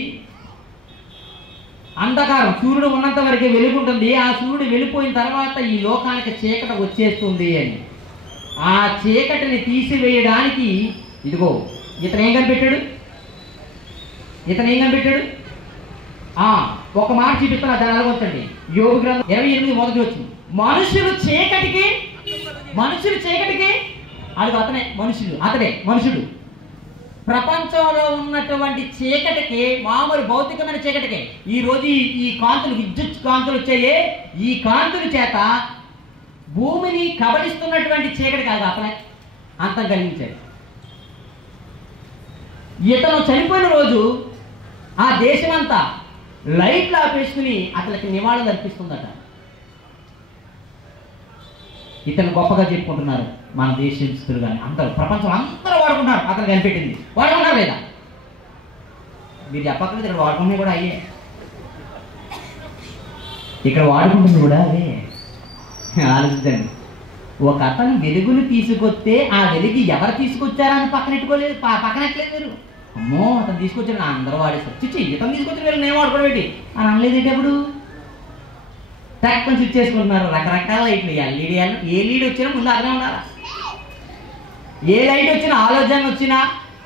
అంధకారం, సూర్యుడు ఉన్నంత వరకే వెలుగుంటుంది. ఆ సూర్యుడు వెళ్ళిపోయిన తర్వాత ఈ లోకానికి చీకటి వచ్చేస్తుంది అని. ఆ చీకటిని తీసివేయడానికి ఇదిగో ఇతను ఏం కనిపెట్టాడు? ఒక మాట చూపిస్తున్నా, దాన్ని అలగొచ్చండి. యోగు గ్రంథం 28 మొదటి వచ్చింది. మనుషులు చీకటికి అడుగు అతడే మనుషుడు ప్రపంచంలో ఉన్నటువంటి చీకటికి, మామూలు భౌతికమైన చీకటికి, ఈ రోజు ఈ కాంతులు, విద్యుత్ కాంతులు వచ్చాయే, ఈ కాంతుల చేత భూమిని కబలిస్తున్నటువంటి చీకటి కాదు, అతనే అంతం కలిగించాడు. ఇతను చనిపోయిన రోజు ఆ దేశమంతా లైట్లు ఆపేసుకుని అతనికి నివాళులు అర్పిస్తుందట. ఇతను గొప్పగా చెప్పుకుంటున్నారు మన దేశస్తులు కానీ అందరూ, ప్రపంచం అందరూ వాడుకుంటున్నారు. అతను కనిపెట్టింది వాడుకున్నారు లేదా? మీరు చెప్పక్కర్లేదు, ఇక్కడ వాడుకునే కూడా అయ్యే, ఇక్కడ వాడుకుంటుంది కూడా అదే. ఆలోచించండి. ఒక అతను వెలుగును తీసుకొస్తే ఆ వెలుగు ఎవరు తీసుకొచ్చారా అని పక్కనెట్టలేదు మీరు. అమ్మో అతను తీసుకొచ్చారు, నా అందరూ వాడేస్తారు. చిచ్చి ఇతను తీసుకొచ్చిన వెలుగు నేను వాడుకోవడం ఏంటి అని అనలేదేంటి? అప్పుడు టక్కుని స్విచ్ చేసుకుంటున్నారు. రకరకాల లైట్లు, ఎల్ఈడి, ఏ లీడ్ వచ్చినా ముందు అతనే ఉండాలా. ఏ లైట్ వచ్చినా, ఆలోచన వచ్చినా,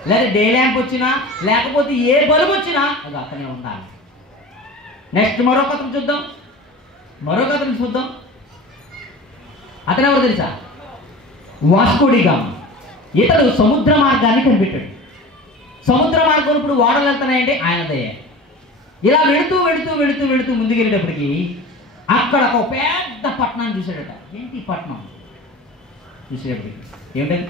లేదా డే ల్యాంప్ వచ్చినా, లేకపోతే ఏ బల్బు వచ్చినా అది అతనే ఉండాలి. నెక్స్ట్ మరొక అతను చూద్దాం. అతను ఎవరు తెలుసా? Vasco da Gama. ఇతడు సముద్ర మార్గాన్ని కనిపెట్టాడు. సముద్ర మార్గం ఇప్పుడు ఓడలు వెళ్తున్నాయంటే ఆయనదే. ఇలా వెళుతూ ముందుకెళ్ళేటప్పటికి అక్కడ ఒక పెద్ద పట్టణాన్ని చూశాడట. ఏంటి పట్టణం? చూసేటప్పటికి ఏంటది?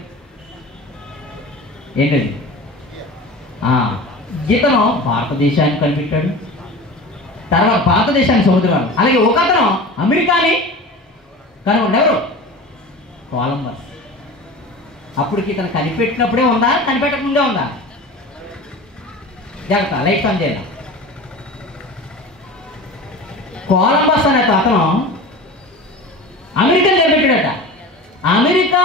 ఇతను భారతదేశాన్ని కనిపెట్టాడు. తర్వాత భారతదేశాన్ని సముద్రాలు. అలాగే ఒక అతను అమెరికాని కనుగొండి. ఎవరు? కొలంబస్. అప్పటికి ఇతను కనిపెట్టినప్పుడే ఉందా, కనిపెట్టకముందే ఉందా? జాగ్రత్త, లైట్స్ ఆన్ చేయాలి. కొలంబస్ అనే అతను అమెరికా కనిపెట్టాడట. అమెరికా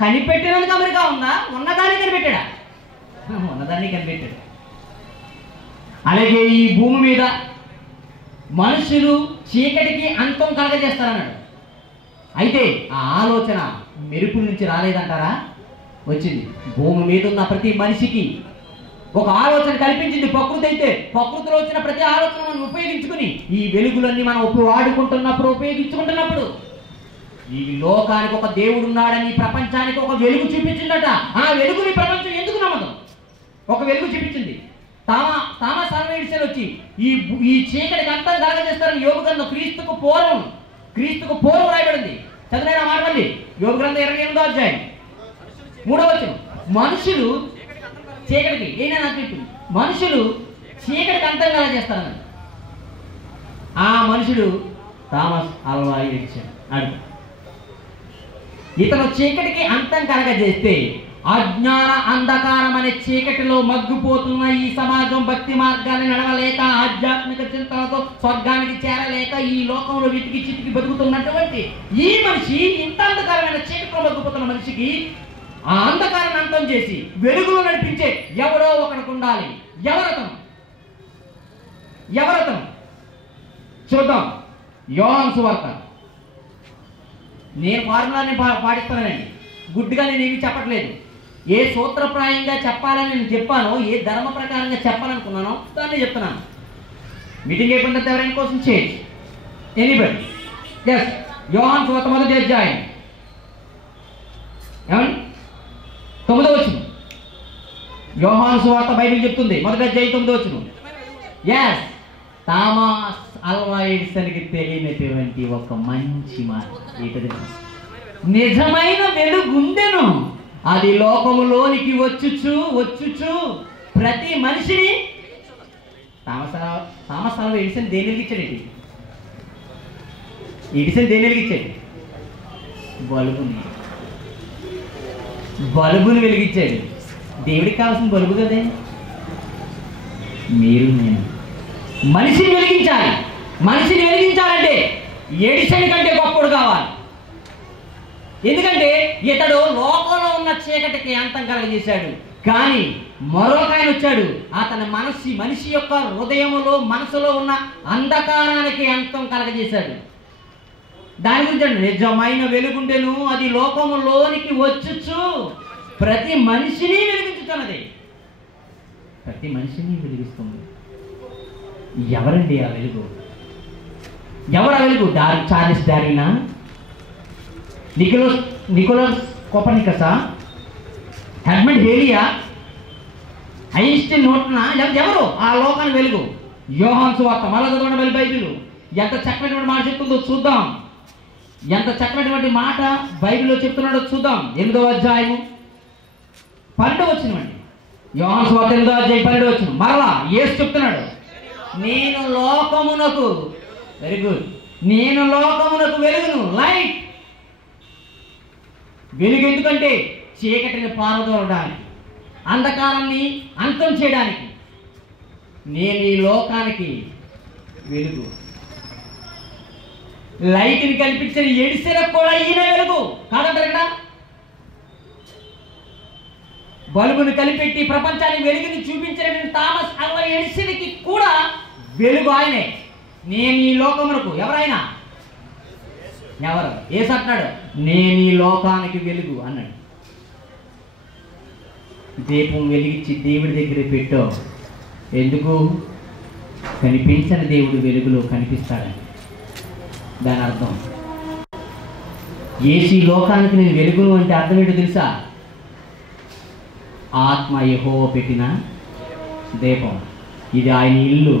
కనిపెట్టినందుకు అమెరికా ఉందా? ఉన్నదాన్ని కనిపెట్టాడా? ఉన్నదాన్ని కనిపెట్టాడు. అలాగే ఈ భూమి మీద మనుషులు చీకటికి అంతం కలగజేస్తారన్నాడు. అయితే ఆ ఆలోచన మెరుపు నుంచి రాలేదంటారా? వచ్చింది. భూమి మీద ఉన్న ప్రతి మనిషికి ఒక ఆలోచన కల్పించింది ప్రకృతి. అయితే ప్రకృతిలో వచ్చిన ప్రతి ఆలోచన మనం ఉపయోగించుకుని ఈ వెలుగులన్నీ మనం ఉపయోగించుకుంటున్నప్పుడు ఈ లోకానికి ఒక దేవుడు ఉన్నాడని, ప్రపంచానికి ఒక వెలుగు చూపించిందట. ఆ వెలుగుని ప్రపంచం ఎందుకు నమ్మదు? ఒక వెలుగు చూపించింది. థామస్ ఆల్వా ఎడిసన్ వచ్చి ఈ చీకటికి అంతం కలగజేస్తారని యోగ గ్రంథం క్రీస్తుకు పూర్వం రాయబడింది. చదివిన మాట మళ్ళీ యోగ గ్రంథం 28వ అధ్యాయం 3వ వచనం. మనుషులు చీకటికి మనుషులు చీకటికి అంతం కలగజేస్తారని ఆ మనుషుడు థామస్ ఆల్వా ఎడిసన్ అడుగు. ఇతను చీకటికి అంతం కలగజేస్తే అజ్ఞాన అంధకారం అనే చీకటిలో మగ్గిపోతున్న ఈ సమాజం భక్తి మార్గాన్ని నడవలేక, ఆధ్యాత్మిక చింతనతో స్వర్గానికి చేరలేక ఈ లోకంలో చితికి బతుకుతున్నటువంటి ఈ మనిషి, ఇంత అంధకారమైన చీకటిలో మగ్గిపోతున్న మనిషికి ఆ అంధకారాన్ని అంతం చేసి వెలుగులో నడిపించే ఎవరో ఒకరికి ఉండాలి. ఎవరతను చూద్దాం. యోహాను సువార్త. నేను ఫార్ములాని పాటిస్తానండి, గుడ్డిగా నేనేమి చెప్పట్లేదు. ఏ సూత్రప్రాయంగా చెప్పాలని నేను చెప్పానో, ఏ ధర్మ ప్రకారంగా చెప్పాలనుకున్నానో దాన్ని చెప్తున్నాను. మీటింగ్ అయిపోయిన తర్వాత ఎవరైనా కోసం చేంజ్ ఎనీబడి. ఎస్, యోహాను సువార్త 1వ అధ్యాయం ఏమండి 9వ వచనం. యోహాను సువార్త బైబిల్ చెప్తుంది 1వ అధ్యాయం 9వ వచనం. ఎస్, థామస్ ఆల్వా ఎడిసన్కి తెలియనటువంటి ఒక మంచి మాట ఏంటది? నిజమైన వెలుగుండెను, అది లోకములోనికి వచ్చుచు ప్రతి మనిషిని. థామస్ ఆల్వా ఎడిసన్ దేని వెలిగించాడు? ఎడిసన్ దేని వెలిగించాడు? బల్బుని వెలిగించాడు. దేవుడికి కావాల్సిన బల్బు కదే. మీరు నేను మనిషిని వెలిగించాలి. మనిషిని వెలిగించాలంటే ఎడిసన్ కంటే గొప్పడు కావాలి. ఎందుకంటే ఇతడు లోకంలో ఉన్న చీకటికి అంతం కలగజేశాడు. కానీ మరొక ఆయన వచ్చాడు, అతని మనిషి యొక్క హృదయములో మనసులో ఉన్న అంధకారానికి అంతం కలగజేశాడు. దాని గురించి నిజమైన వెలుగుంటేను అది లోకములోనికి వచ్చుచు ప్రతి మనిషిని వెలిగించుతున్నది. ప్రతి మనిషిని వెలిగిస్తుంది. ఎవరండి ఆ వెలుగు? ఎవరు ఆ వెలుగు? చార్లెస్ డార్వినా, నికోలస్ కోపర్నికసా, హెర్మన్ హేలియా, ఐన్స్టీన్ న్యూటనా? ఎవరు ఆ లోకాన్ని వెలుగు? యోహాను సువార్త మళ్ళా చదవండి. బైబిల్ ఎంత చక్కనటువంటి మాట చెప్తుందో చూద్దాం. ఎంత చక్కనటువంటి మాట బైబిల్లో చెప్తున్నాడో చూద్దాం. 8వ అధ్యాయము 12వ వచనం. యోహాను సువార్త 8వ అధ్యాయం 12వ వచనం. మరలా యేసు చెప్తున్నాడు, నేను లోకమునకు, వెరీ గుడ్, నేను లోకమునకు వెలుగును. లైట్. వెలుగు ఎందుకంటే చీకటిని పారదోలడానికి, అంధకారాన్ని అంతం చేయడానికి. నేను ఈ లోకానికి వెలుగు. లైట్ని కల్పించిన ఎడిసెలకు కూడా ఈయన వెలుగు కాదంటారా? బల్బును కలిపెట్టి ప్రపంచానికి వెలుగుని చూపించిన థామస్ అల్వా ఎడిసన్కి కూడా వెలుగు ఆయనే. నేను ఈ లోకమునకు, ఎవరైనా ఎవరు? యేసు అంటున్నాడు, నేను ఈ లోకానికి వెలుగు అన్నాడు. దీపం వెలిగించి దేవుడి దగ్గర పెట్టో. ఎందుకు? కనిపించని దేవుడు వెలుగులో కనిపిస్తాడని. దాని అర్థం యేసు లోకానికి నేను వెలుగును అంటే అర్థం ఏంటో తెలుసా? ఆత్మ యెహోవా పెట్టిన దీపం. ఇది ఆయన ఇల్లు.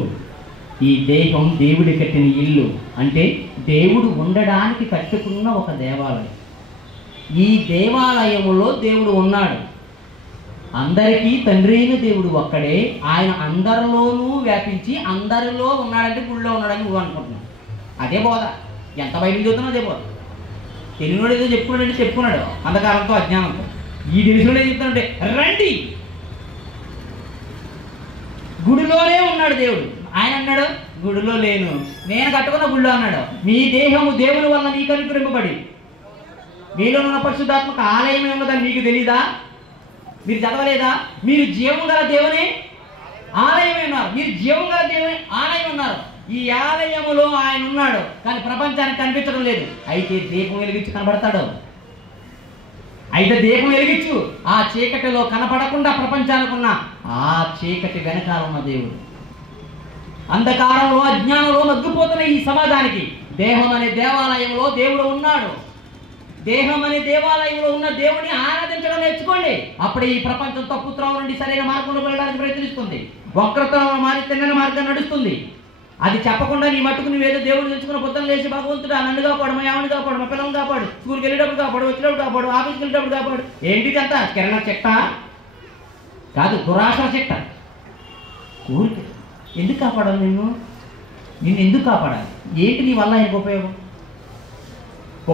ఈ దేహం దేవుడి కట్టిన ఇల్లు. అంటే దేవుడు ఉండడానికి కట్టుకున్న ఒక దేవాలయం. ఈ దేవాలయములో దేవుడు ఉన్నాడు. అందరికీ తండ్రి అయిన దేవుడు ఒక్కడే. ఆయన అందరిలోనూ వ్యాపించి అందరిలో ఉన్నాడంటే గుళ్ళో ఉన్నాడని నువ్వు అనుకుంటున్నావు. అదే బోధ. ఎంత బయటకు చూస్తున్నావు అదే బోధ. తెలియనోడు ఏదో చెప్పుకున్నాడంటే చెప్పుకున్నాడు అంధకారంతో అజ్ఞానంతో. ఈ తెలిసినోడు ఏం చెప్తానంటే రండి, గుడిలోనే ఉన్నాడు దేవుడు. ఆయన అన్నాడు గుడిలో లేను, నేను కట్టుకున్న గుడిలో అన్నాడు. మీ దేహము దేవుని వల్ల మీకు అనుగ్రహింపబడి మీలో ఉన్న పరిశుద్ధాత్మక ఆలయం ఉన్నదని మీకు తెలీదా? మీరు చదవలేదా? మీరు జీవం గల దేవుని ఆలయమే ఉన్నారు. మీరు జీవం గల దేవుని ఆలయం ఉన్నారు. ఈ ఆలయములో ఆయన ఉన్నాడు, కానీ ప్రపంచానికి కనిపించడం లేదు. అయితే దీపం వెలిగించి కనబడతాడు. అయితే దీపం వెలిగించు. ఆ చీకటిలో కనపడకుండా ప్రపంచానికున్న ఆ చీకటి వెనకాల ఉన్న దేవుడు. అంధకారంలో అజ్ఞానంలో మగ్గిపోతున్న ఈ సమాజానికి దేహం అనే దేవాలయంలో దేవుడు ఉన్నాడు. దేహం అనే దేవాలయంలో ఉన్న దేవుడిని ఆరాధించడం నేర్చుకోండి. అప్పుడే ఈ ప్రపంచం తప్పుత్రం నుండి సరైన మార్గంలో వెళ్ళడానికి ప్రయత్నిస్తుంది. వక్రత మారి తిన్నని మార్గం నడుస్తుంది. అది చెప్పకుండా నీ మట్టుకు నువ్వేదో దేవుడు తెచ్చుకున్న పొద్దున లేచి భగవంతుడు నన్ను కాపాడు, మా ఆవిని కాపాడు, మా పిల్లలు కాపాడు, స్కూల్కి వెళ్ళేటప్పుడు కాపాడు, వచ్చినప్పుడు కాపాడు, ఆఫీస్కి వెళ్ళేటప్పుడు కాపాడు. ఏంటిది అంతా? కిరణ చెట్ట కాదు, దురాశ చెట్ట. ఊరికి ఎందుకు కాపాడాలి? నిన్ను ఎందుకు కాపాడాలి? ఏంటి నీ వల్ల ఆయనకు ఉపయోగం?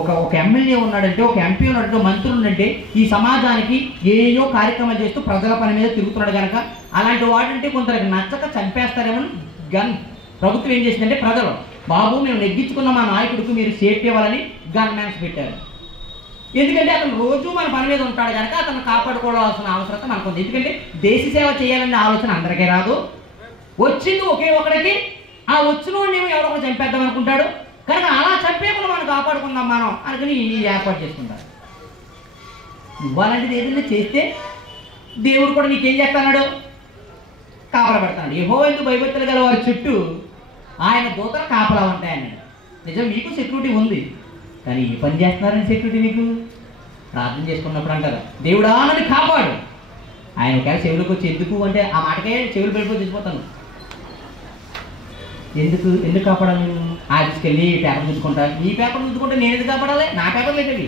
ఒక ఎమ్మెల్యే ఉన్నాడంటే, ఒక ఎంపీ ఉన్నాడంటే, మంత్రులు ఉన్నట్టే ఈ సమాజానికి ఏయో కార్యక్రమాలు చేస్తూ ప్రజల పని మీద తిరుగుతున్నాడు కనుక అలాంటి వాడంటే కొందరికి నచ్చక చంపేస్తారేమో. గన్ ప్రభుత్వం ఏం చేసిందంటే, ప్రజలు బాబు మేము నెగ్గించుకున్న మా నాయకుడికి మీరు సేఫ్టీ ఇవ్వాలని గన్ మ్యాన్స్ పెట్టారు. ఎందుకంటే అతను రోజు మన పని మీద ఉంటాడు కనుక అతను కాపాడుకోవాల్సిన అవసరం మనకు ఉంది. ఎందుకంటే దేశ సేవ చేయాలనే ఆలోచన అందరికీ రాదు. వచ్చింది ఒకే ఒకడికి. ఆ వచ్చిన వాడిని ఎవరో ఒకరు చంపేద్దాం అనుకుంటాడు కనుక అలా చంపేకుండా మనం కాపాడుకుందాం మనం అనుకుని ఏర్పాటు చేసుకుంటారు. ఇవ్వాలంటే ఏదైనా చేస్తే దేవుడు కూడా నీకేం చేస్తున్నాడు? కాపలా పెడతాడు. యెహోవా యందు భయభక్తులు గల వారి చుట్టూ ఆయన దూతలు కాపలా ఉంటాయన్నాడు. నిజం, మీకు సెక్యూరిటీ ఉంది, కానీ ఏ పని చేస్తున్నారని సెక్యూరిటీ మీకు? ప్రార్థన చేసుకున్నప్పుడు అంటారు దేవుడా నన్ను కాపాడు. ఆయన ఒకవేళ చెవులకు వచ్చి ఎందుకు అంటే ఆ మాటకే చెవులు పడిపోయి తెచ్చిపోతాను. ఎందుకు కాపాడాలి? నేను ఆఫీస్కి వెళ్ళి పేపర్ చూసుకుంటాను. నీ పేపర్ చూసుకుంటే నేను ఎందుకు కాపాడాలి? నా పేపర్ లేదండి.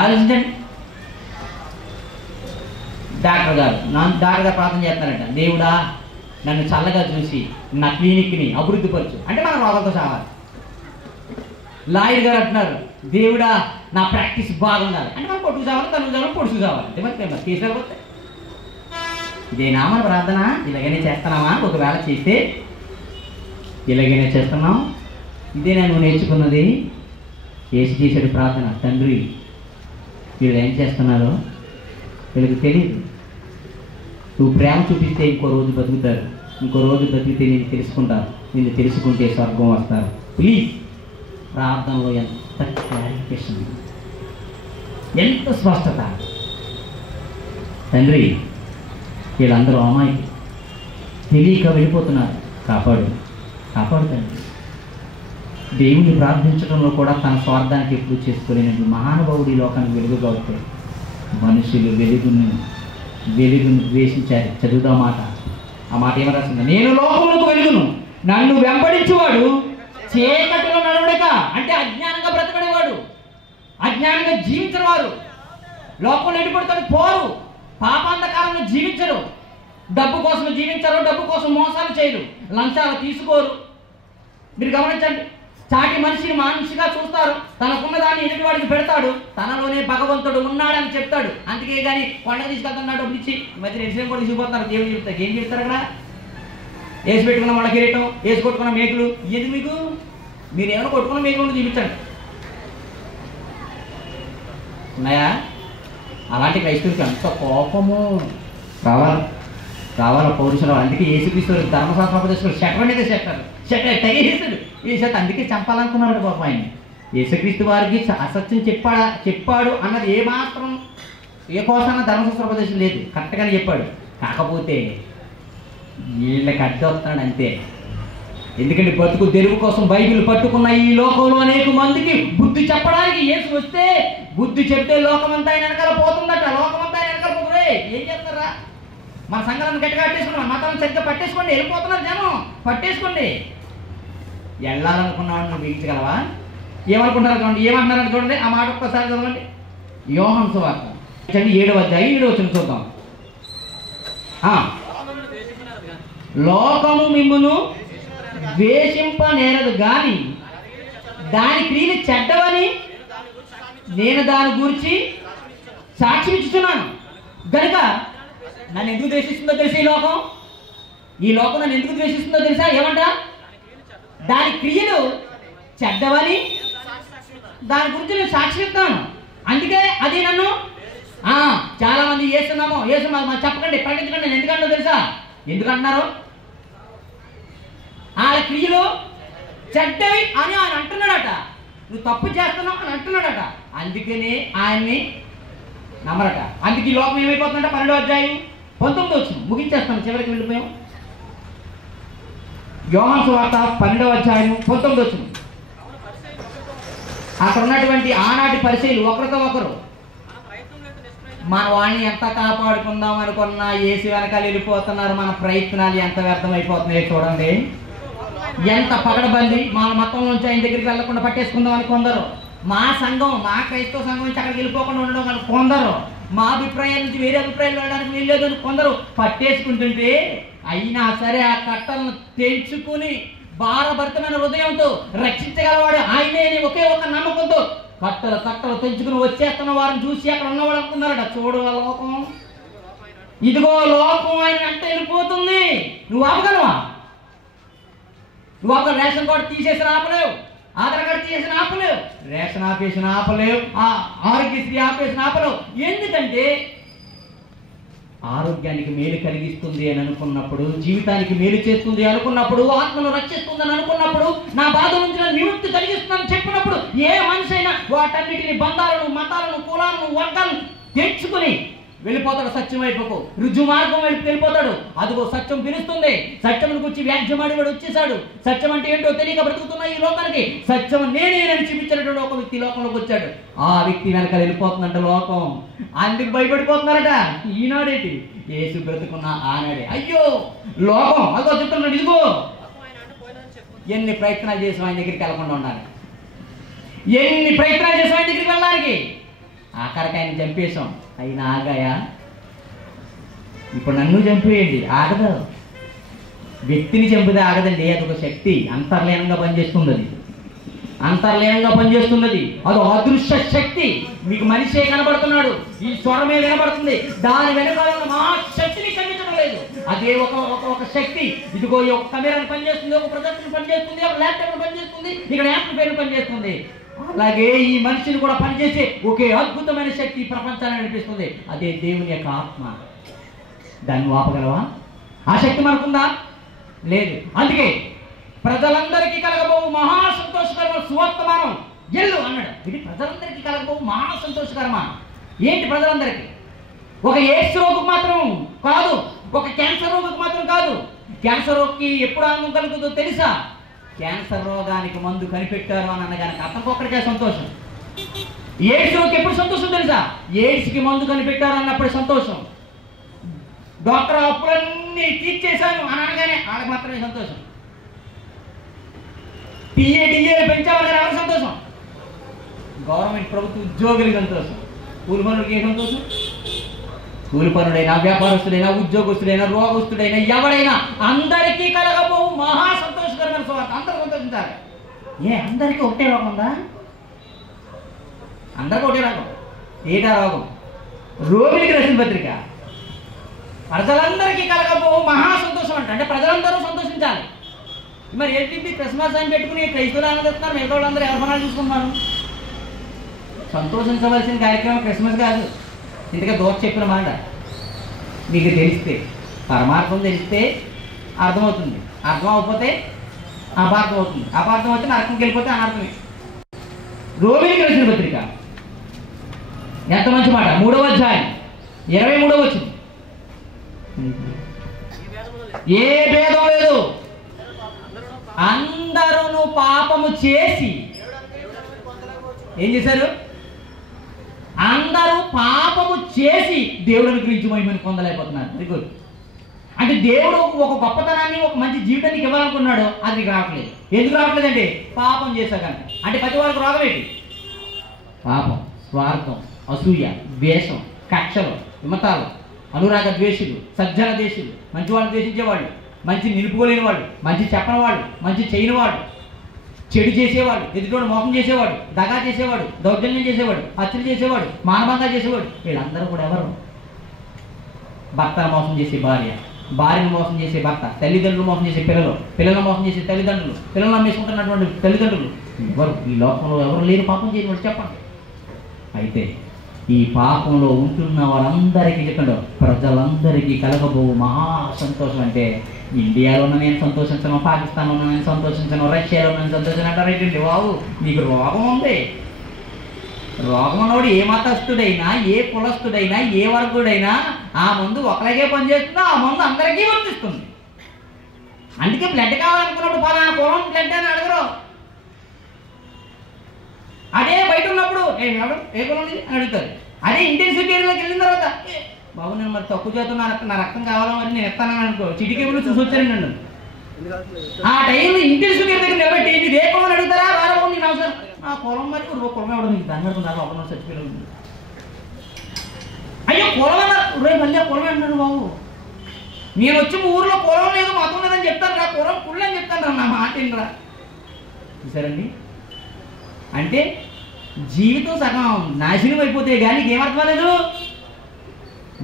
ఆలోచించండి. డాక్టర్ గారు ప్రార్థన చేస్తారంట, దేవుడా నన్ను చల్లగా చూసి నా క్లినిక్ని అభివృద్ధిపరచు అంటే మన రోగంతో చావాలి. లాయర్ గారు అంటున్నారు, దేవుడా నా ప్రాక్టీస్ బాగుండాలి అంటే మనం పొట్టుకు చావాలి, తనుకు చావాలి, పొడుచుకు చావాలి అంటే మరి కేసు లేకపోతే ఇదేనా మన ప్రార్థన? ఇలాగైనా చేస్తున్నావా? ఒకవేళ చేస్తే ఇలాగైనా చేస్తున్నావు, ఇదేనా నువ్వు నేర్చుకున్నది? యేసు చేశాడు ప్రార్థన, తండ్రి వీళ్ళు ఏం చేస్తున్నారో వీళ్ళకి తెలియదు. నువ్వు ప్రేమ చూపిస్తే ఇంకో రోజు బతుకుతారు, ఇంకో రోజు బతికితే నేను తెలుసుకుంటాను, నేను తెలుసుకుంటే స్వర్గం వస్తారు. ప్లీజ్ ప్రార్థనలో ఎంత క్లారిఫికేషన్, ఎంత స్పష్టత. తండ్రి వీళ్ళందరూ అమ్మాయికి తెలియక వెళ్ళిపోతున్నారు, కాపాడు కాపాడు తండ్రి. దేవుని ప్రార్థించడంలో కూడా తన స్వార్థానికి ఎప్పుడు చేసుకోలేనప్పుడు మహానుభావుడి లోకానికి వెలుగుగా అవుతాయి. మనుషులు వెలుగును ద్వేషించారు. చదువుదా మాట, ఆ మాట ఏమని రాసింది? నేను లోకములకు వెలుగును, నన్ను వెంబడించువాడు చీకటిలో నడవడక, అంటే అజ్ఞానంగా బ్రతకడేవాడు, అజ్ఞానంగా జీవించరు వారు, లోకంలో ఎడిపడతాడు పోరు, పాపాంధకారంలో జీవించరు, డబ్బు కోసం జీవించరు, డబ్బు కోసం మోసాలు చేయరు, లంచాలు తీసుకోరు. మీరు గమనించండి, చాటి మనిషిని మనిషిగా చూస్తారు, తనకున్న దాన్ని ఎదుటివాడికి పెడతాడు, తనలోనే భగవంతుడు ఉన్నాడని చెప్తాడు. అందుకే కానీ కొండకు తీసుకెళ్తున్నాడు డబ్బులు ఇచ్చి, మధ్య నిశ్చయం కూడా తీసుకుపోతున్నారు. దేవుడు చెప్తారు, ఏం చెప్తారు అక్కడ? వేసి పెట్టుకున్న వాళ్ళ కిరీటం, వేసి కొట్టుకున్న మేకులు, ఎందుకు మీకు? మీరు ఏమైనా కొట్టుకున్న మేకులు చూపించండి, ఉన్నాయా? అలాంటి క్రైస్తవులకి అంత కోపము రావాల పౌరుషులు. అందుకే యేసుక్రీస్తు ధర్మశాస్త్రోపదేశకులు షట్టర్ మీద షట్టర్ తెగేస్తాడు ఈ షట్. అందుకే చంపాలనుకున్నాడు పాపం ఆయన. యేసుక్రీస్తు వారికి అసత్యం చెప్పాడు అన్నది ఏమాత్రం ఏ కోసాన ధర్మశాస్త్రోపదేశం లేదు, కరెక్ట్గానే చెప్పాడు. కాకపోతే వీళ్ళకి అడ్డొస్తాడు అంతే. ఎందుకంటే బతుకు తెరువు కోసం బైబిల్ పట్టుకున్న ఈ లోకంలో అనేక మందికి బుద్ధి చెప్పడానికి యేసు వస్తే, బుద్ధి చెప్తే లోకమంతా ఆయన వెనకాల పోతుందట, లోకమంతా ఆయన వెనకాల పోతుంది. ఏం చేస్తారా? మన సంఘాలను గట్టిగా పట్టేసుకున్నాం, మతాలను సరిగ్గా పట్టేసుకోండి, వెళ్ళిపోతున్నారు జనం, పట్టేసుకోండి. వెళ్ళాలనుకున్నాడు నువ్వు బిగించగలవా? ఏమనుకుంటారు చూడండి, ఏమంటున్నారు చూడండి, ఆ మాట ఒక్కసారి చదవండి. యోహాను సువార్త 7వ అధ్యాయం 7వ వచనం చూద్దాం. లోకము మిమ్మును ద్వేషింపనేరదు గాని దాని క్రియలు చెడ్డవని నేను దాని గురించి సాక్షి ఇస్తున్నాను. కనుక నన్ను ఎందుకు ద్వేషిస్తుందో తెలుసా? ఈ లోకం నన్ను ఎందుకు ద్వేషిస్తుందో తెలుసా? ఏమంటా? దాని క్రియలు చెడ్డవని దాని గురించి నేను సాక్షి ఇస్తాను. అందుకే అది నన్ను చాలా మంది చేస్తున్నాము చెప్పకండి, ప్రకటించకండి. నేను ఎందుకంటో తెలుసా? ఎందుకంటున్నారు? ఆయన క్రియలు చెడ్డవి అని ఆయన అంటున్నాడట, నువ్వు తప్పు చేస్తున్నావు అని అంటున్నాడట. అందుకనే ఆయన్ని నమ్మరట. అందుకే ఈ లోకం ఏమైపోతుందంటే 12వ అధ్యాయం 19వ వచనం ముగించేస్తాను, చివరికి వెళ్ళిపోయాం. యోహాను సువార్త 12వ అధ్యాయం 19వ వచనం. అక్కడ ఉన్నటువంటి ఆనాటి పరిచయులు ఒకరితో ఒకరు మన వాడిని ఎంత కాపాడుకుందాం అనుకున్నా యేసు వెనకాల వెళ్ళిపోతున్నారు. మన ప్రయత్నాలు ఎంత వ్యర్థమైపోతున్నాయో చూడండి. ఎంత పగడబంది, మన మతం నుంచి ఆయన దగ్గరికి వెళ్ళకుండా పట్టేసుకుందాం అని కొందరు, మా సంఘం మా క్రైస్తవ సంఘం నుంచి అక్కడికి వెళ్ళిపోకుండా ఉండడం అని కొందరు, మా అభిప్రాయాల నుంచి వేరే అభిప్రాయాలు వెళ్ళడానికి వీల్లేదు అని కొందరు పట్టేసుకుంటుంటే, అయినా సరే ఆ కట్టలను తెంచుకుని భారభరితమైన హృదయంతో రక్షించగలవాడు ఆయనే అని ఒకే ఒక నమ్మకంతో కట్టలు తెంచుకుని వచ్చేస్తున్న వారిని చూసి అక్కడ ఉన్నవాడు అనుకున్నారట, చూడు లోకం, ఇదిగో లోకం ఆయన వెంట వెళ్ళిపోతుంది. నువ్వు ఆపగలవా? నువ్వు ఒక రేషన్ కార్డు తీసేసిన ఆపలేవు, ఆధార్ కార్డు తీసేసిన ఆపలేవు, రేషన్ ఆపేసిన ఆపలేవు, ఆరోగ్యశ్రీ ఆపేసిన ఆపలేవు. ఎందుకంటే ఆరోగ్యానికి మేలు కలిగిస్తుంది అని అనుకున్నప్పుడు, జీవితానికి మేలు చేస్తుంది అనుకున్నప్పుడు, ఆత్మను రక్షిస్తుంది అని అనుకున్నప్పుడు, నా బాధ నుంచి నేను విముక్తి కలిగిస్తుందని చెప్పినప్పుడు ఏ మనిషి అయినా వాటన్నిటిని బంధాలను, మతాలను, కులాలను, వర్గాలను తెచ్చుకుని వెళ్ళిపోతాడు. సత్యం వైపుకు, రుజు మార్గం వైపు వెళ్ళిపోతాడు. అదిగో సత్యం పిలుస్తుంది. సత్యం గురించి వ్యాఖ్యమాడివాడు వచ్చేసాడు. సత్యం అంటే ఏంటో తెలియక బ్రతుకుతున్నా ఈ లోకానికి సత్యం నేనేనని చూపించినటువంటి ఒక వ్యక్తి లోకంలోకి వచ్చాడు. ఆ వ్యక్తి వెనక వెళ్ళిపోతుందంట లోకం. అందుకు భయపడిపోతున్నారట. ఈనాడేటి యేసు బ్రతుకున్న ఆనాడే. అయ్యో లోకం అదిగో చెప్తున్నాడు, ఇదిగో ఎన్ని ప్రయత్నాలు చేసి ఆయన దగ్గరికి వెళ్ళకుండా ఉండాలి, ఎన్ని ప్రయత్నాలు చేసి ఆయన దగ్గరికి వెళ్ళడానికి. ఆఖరికి ఆయన చంపేశాం, అయినా ఆగాయా? ఇప్పుడు నన్ను చంపేయండి, ఆగదు. వ్యక్తిని చంపితే ఆగదండి, అదొక శక్తి అంతర్లీనంగా పనిచేస్తుంది. అది అంతర్లీనంగా పనిచేస్తున్నది, అది అదృశ్య శక్తి. మీకు మనిషే కనబడుతున్నాడు, ఈ స్వరమే వినబడుతుంది, దాని వెనకాల మా శక్తిని ఖండించడం లేదు. అదే ఒక శక్తి. ఇదిగో ఒక కెమెరాని పనిచేస్తుంది, ఒక ప్రొజెక్టర్ పనిచేస్తుంది, ఒక ల్యాప్టాప్ పనిచేస్తుంది, ఇక్కడ యాంప్లిఫైర్ పనిచేస్తుంది. అలాగే ఈ మనిషిని కూడా పనిచేసే ఒకే అద్భుతమైన శక్తి ప్రపంచాన్ని నడిపిస్తుంది, అదే దేవుని యొక్క ఆత్మ. దాన్ని ఆపగలవా? ఆ శక్తి మనకుందా? లేదు. అందుకే ప్రజలందరికీ కలగబోవు మహా సంతోషకరమైన సువర్తమానం ఎల్లు అన్నాడు. ఇది ప్రజలందరికీ కలగబోవు మహా సంతోషకరమా? ఏంటి ప్రజలందరికీ? ఒక ఎయిడ్స్ రోగికి మాత్రం కాదు, ఒక క్యాన్సర్ రోగికి మాత్రం కాదు. క్యాన్సర్ రోగికి ఎప్పుడు ఆనందం కలుగుతుందో తెలుసా? క్యాన్సర్ రోగానికి మందు కనిపెట్టారు అని అన్నగానికి అతనికొక్కడికే సంతోషం. ఎయిడ్స్ రోగికి ఎప్పుడు సంతోషం తెలుసా? ఎయిడ్స్కి మందు కనిపెట్టారు అన్నప్పుడు సంతోషం. డాక్టర్ అప్పులన్నీ తీర్చేశాను అని అనగానే వాళ్ళకి మాత్రమే సంతోషం. టీఏ పెంచాలని ఎవరికి సంతోషం? గవర్నమెంట్ ప్రభుత్వ ఉద్యోగులకి సంతోషం. కూలి పనులకి ఏ సంతోషం? కూలి పనుడైనా, వ్యాపారస్తుడైనా, ఉద్యోగస్తుడైనా, రోగస్తుడైనా, ఎవడైనా అందరికీ కలగబోవు మహా సంతోషకరమైన సువార్త. అందరూ సంతోషించాలి. అందరికీ ఒకటే రోగం ఉందా? అందరికీ ఒకటే రోగం. ఏటా రోగం? రోగికి రచన పత్రిక. ప్రజలందరికీ కలగబోవు మహా సంతోషం అంటే ప్రజలందరూ సంతోషించాలి. మరి ఏంటి క్రిస్మస్ అని పెట్టుకుని క్రైస్తవులు ఆనందిస్తున్నారు, మిగతా వాళ్ళందరూ ఎవరి పనాలు చూసుకుంటున్నారు? సంతోషించవలసిన కార్యక్రమం క్రిస్మస్ కాదు. ఇందుకే దోష చెప్పిన మాట మీకు తెలిస్తే, పరమార్థం తెలిస్తే అర్థమవుతుంది, అర్థం అవ్వకపోతే అపార్థం అవుతుంది, అపార్థం అయితే నరకంకి వెళ్ళిపోతే అనర్థమే. రోమిలికి రాసిన పత్రిక ఎంత మంచి మాట, 3వ అధ్యాయం 23వ వచనం. ఏ భేదం లేదు, అందరూ పాపము చేసి ఏం చేశారు? అందరూ పాపము చేసి దేవుడిని గురించి మహిమని పొందలేకపోతున్నారు. Very good. అంటే దేవుడు ఒక గొప్పతనాన్ని, ఒక మంచి జీవితానికి ఇవ్వాలనుకున్నాడు, అది రావట్లేదు. ఎందుకు రావట్లేదంటే పాపం చేశాక. అంటే ప్రతి వాళ్ళకి రోగం ఏంటి? పాపం, స్వార్థం, అసూయ, ద్వేషం, కక్షలు, విమతాలు, అనురాగ ద్వేషులు, సజ్జన ద్వేషులు, మంచి వాళ్ళని ద్వేషించేవాళ్ళు, మంచి నిలుపుకోలేని వాళ్ళు, మంచి చెప్పని వాళ్ళు, మంచి చేయని వాళ్ళు, చెడు చేసేవాడు, ఎదుటివాడు మోసం చేసేవాడు, దగా చేసేవాడు, దౌర్జన్యం చేసేవాడు, హత్యలు చేసేవాడు, మానవంగా చేసేవాడు. వీళ్ళందరూ కూడా ఎవరు? భర్తను మోసం చేసే భార్య, భార్యను మోసం చేసే భర్త, తల్లిదండ్రులు మోసం చేసే పిల్లలు, పిల్లలను మోసం చేసే తల్లిదండ్రులు, పిల్లలను అమ్మేసుకుంటున్నటువంటి తల్లిదండ్రులు. ఎవరు ఈ లోకంలో ఎవరు లేని పాపం చేయని చెప్పండి. అయితే ఈ పాపంలో ఉంటున్న వారందరికీ చెప్పండి, ప్రజలందరికీ కలగబోవు మహా సంతోషం. అంటే ఇండియాలో నేను సంతోషించను, పాకిస్తాన్లో నేను సంతోషించను, రష్యాలో నేను సంతోషించారంటే బాబు నీకు రోగం ఉంది. రోగం ఉన్నవాడు ఏ మతస్థుడైనా, ఏ కులస్థుడైనా, ఏ వర్గుడైనా ఆ మందు ఒకరికే పనిచేస్తుందో ఆ మందు అందరికీ వర్తిస్తుంది. అందుకే బ్లడ్ కావాలనుకున్నప్పుడు పలానా కులం బ్లడ్ అని అడగరు. అదే బయట ఉన్నప్పుడు ఏ కులం అని అడుగుతారు. అదే ఇంటెన్సివ్ కేర్లోకి వెళ్ళిన తర్వాత బాబు నేను మరి తక్కువ చేతున్నా, నా రక్తం కావాలో మరి నేను ఎత్తానని అనుకో, చిటికేబులు చూసి వచ్చారండి నన్ను. ఆ టైంలో ఇంటెన్సివ్ కేర్ దగ్గర నిలబెట్టి ఇది ఏ కులం అడుగుతారా? వారం నీకు అవసరం ఆ కులం మరి కులం ఎవడో నీకు దాని పెడుతున్నారు ఒక చచ్చిపోయింది. అయ్యో కులం రేపు మళ్ళీ కులం అంటున్నాడు బాబు. నేను వచ్చి ఊర్లో కులం లేదు మతం లేదని చెప్తాను రా, కులం కుళ్ళు అని చెప్తాను రా, నా మాట ఏంట్రా. చూసారండి, అంటే జీవితం సగం నాశనం అయిపోతే కానీ ఏమర్థం లేదు,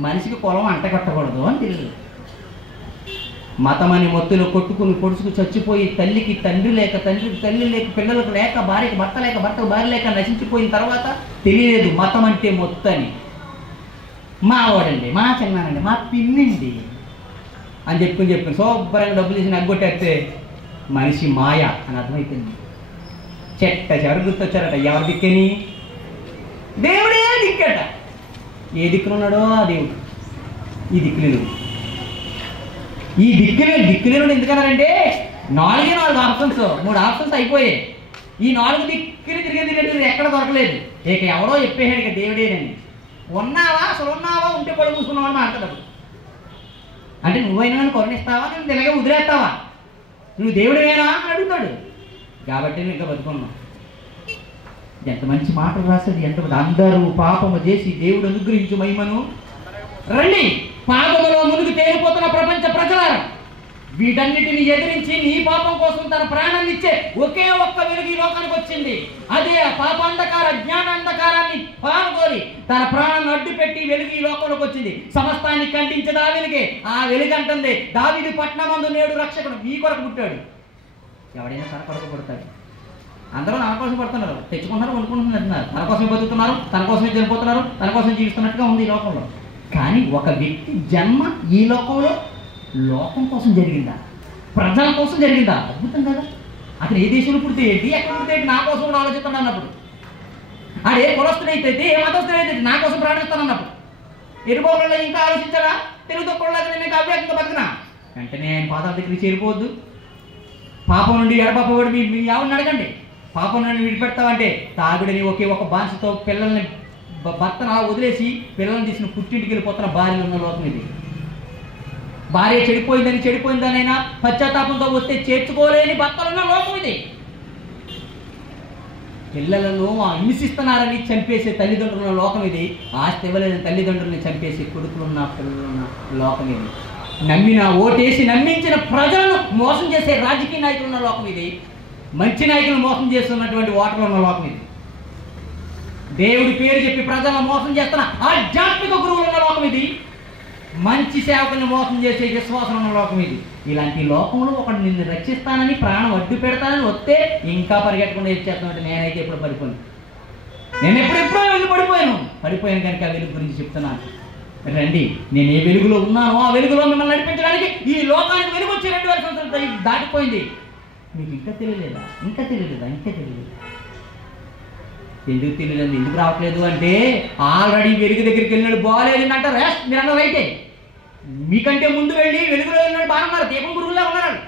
మనిషికి కులం అంట కట్టకూడదు అని తెలియదు. మతమని మొత్తులు కొట్టుకుని పొడుచుకు చచ్చిపోయి తల్లికి తండ్రి లేక, తండ్రికి తల్లి లేక, పిల్లలకు లేక, భార్యకి భర్త లేక, భర్తకు భార్య లేక నశించిపోయిన తర్వాత తెలియలేదు మతం అంటే మొత్తం అని. మా వాడండి, మా చిన్నానండి, మా పిన్నండి అని చెప్పుకుని శుభ్రంగా డబ్బులు తీసి నగ్గొట్టేస్తే మనిషి మాయ అని అర్థమైపోయింది. చెట్ట చివరి గుర్తొచ్చారట, ఎవరి దిక్కని? దేవుడే దిక్కట. ఏ దిక్కునున్నాడో ఆ దేవుడు. ఈ దిక్కులేడు, ఈ దిక్కులేడు ఎందుకన్నారంటే 4 ఆప్షన్స్, 3 ఆప్షన్స్ అయిపోయాయి. ఈ 4 దిక్కులు తిరిగేది ఎక్కడ దొరకలేదు. ఇక ఎవడో చెప్పేసాడు ఇక దేవుడేనని. ఉన్నావా, అసలు ఉన్నావా, ఉంటే పడి కూర్చున్నావా అని అంటాడు. అంటే నువ్వైనా నన్ను కరుణిస్తావా, నువ్వు ఇలాగే వదిలేస్తావా, నువ్వు దేవుడేనా అని అడుగుతాడు. కాబట్టి నువ్వు ఇంకా బతుకున్నావు. ఎంత మంచి మాటలు రాసేది, ఎంత అందరూ పాపము చేసి దేవుడు అనుగ్రహించు మహిమను రండి. పాపములో మునిగి తేలిపోతున్న ప్రపంచ ప్రజలారా, వీటన్నిటిని ఎదిరించి నీ పాపం కోసం తన ప్రాణాన్ని ఇచ్చే ఒకే ఒక్క వెలుగు ఈ లోకానికి వచ్చింది. అదే పాపాంధకార జ్ఞానాంధకారాన్ని పాల్గొని తన ప్రాణాన్ని అడ్డుపెట్టి వెలుగు ఈ లోకంలోకి వచ్చింది. సమస్తాన్ని ఖండించదు ఆ వెలుగే. ఆ వెలుగు అంటుంది, దావీదు పట్టణమందు నేడు రక్షకుడు మీ కొరకు పుట్టాడు. ఎవడైనా తన కొరకు పుడతాడు. అందరూ నా కోసం పడుతున్నారు, తెచ్చుకుంటున్నారు, వండుకుంటున్నారు, తన కోసమే బతుకుతున్నారు, తన కోసమే చనిపోతున్నారు, తన కోసం జీవిస్తున్నట్టుగా ఉంది ఈ లోకంలో. కానీ ఒక వ్యక్తి జన్మ ఈ లోకంలో లోకం కోసం జరిగిందా, ప్రజల కోసం జరిగిందా? అద్భుతం కదా. అతను ఏ దేశంలో పుడితే ఏంటి, ఎక్కడ పుడితే ఏంటి, నా కోసం కూడా ఆలోచిస్తాడు అన్నప్పుడు, ఆడు ఏ కులస్తుడైతే ఏ మతస్థుడైతే నా కోసం ప్రాణిస్తాను అన్నప్పుడు, ఎరుబోళ్ళలో ఇంకా ఆలోచించాలా, తెలుగు తొక్కలాగా నేను అవ్యాకంగా బతికినా వెంటనే ఆయన పాదాల దగ్గరికి చేరిపోవద్దు. పాపం నుండి ఎడబాపవాడు మీ ఎవరిని అడగండి, పాపం నుండి విడిపెడతావంటే తాగుడని ఒకే ఒక బాన్సతో పిల్లల్ని భర్తను అలా వదిలేసి పిల్లల్ని తీసిన పుట్టింటికి వెళ్ళిపోతున్న భార్య ఉన్న లోకం ఇది. భార్య చెడిపోయిందనైనా పశ్చాత్తాపంతో వస్తే చేర్చుకోలేని భర్తలున్న లోకం ఇది. పిల్లలను హింసిస్తున్నారని చంపేసే తల్లిదండ్రుల లోకం ఇది. ఆస్తి ఇవ్వలేని తల్లిదండ్రులని చంపేసే కొడుకులున్న పిల్లలున్న లోకం ఇది. ఓటేసి నమ్మించిన ప్రజలను మోసం చేసే రాజకీయ నాయకులు ఉన్న లోకం ఇది. మంచి నాయకులను మోసం చేస్తున్నటువంటి ఓటర్లు ఉన్న లోకం ఇది. దేవుడి పేరు చెప్పి ప్రజలను మోసం చేస్తున్న ఆధ్యాత్మిక గురువులు ఉన్న లోకం ఇది. మంచి సేవకులను మోసం చేసే విశ్వాసం ఉన్న లోకం ఇది. ఇలాంటి లోకంలో ఒకటి నిన్ను రక్షిస్తానని ప్రాణం అడ్డు పెడతానని వస్తే ఇంకా పరిగెట్టకుండా ఇచ్చేస్తానంటే నేనైతే ఎప్పుడు పడిపోయాను. నేను ఎప్పుడెప్పుడో వెళ్ళి పడిపోయాను కనుక ఆ వెలుగు గురించి చెప్తున్నాను. రండి, నేను ఏ వెలుగులో ఉన్నానో ఆ వెలుగులో మిమ్మల్ని నడిపించడానికి ఈ లోకానికి వెలుగు వచ్చి 2000 సంవత్సరాలు దాటిపోయింది. మీకు ఇంకా తెలియలేదా? ఎందుకు తెలియలేదు, ఎందుకు రావట్లేదు అంటే ఆల్రెడీ వెలుగు దగ్గరికి వెళ్ళినాడు బాగాలేదు అంటారు. మీరు అన్నారు అయితే మీకంటే ముందు వెళ్ళి వెలుగులో వెళ్ళినాడు బాగున్నారు, దీపం గురువులా ఉన్నాడు.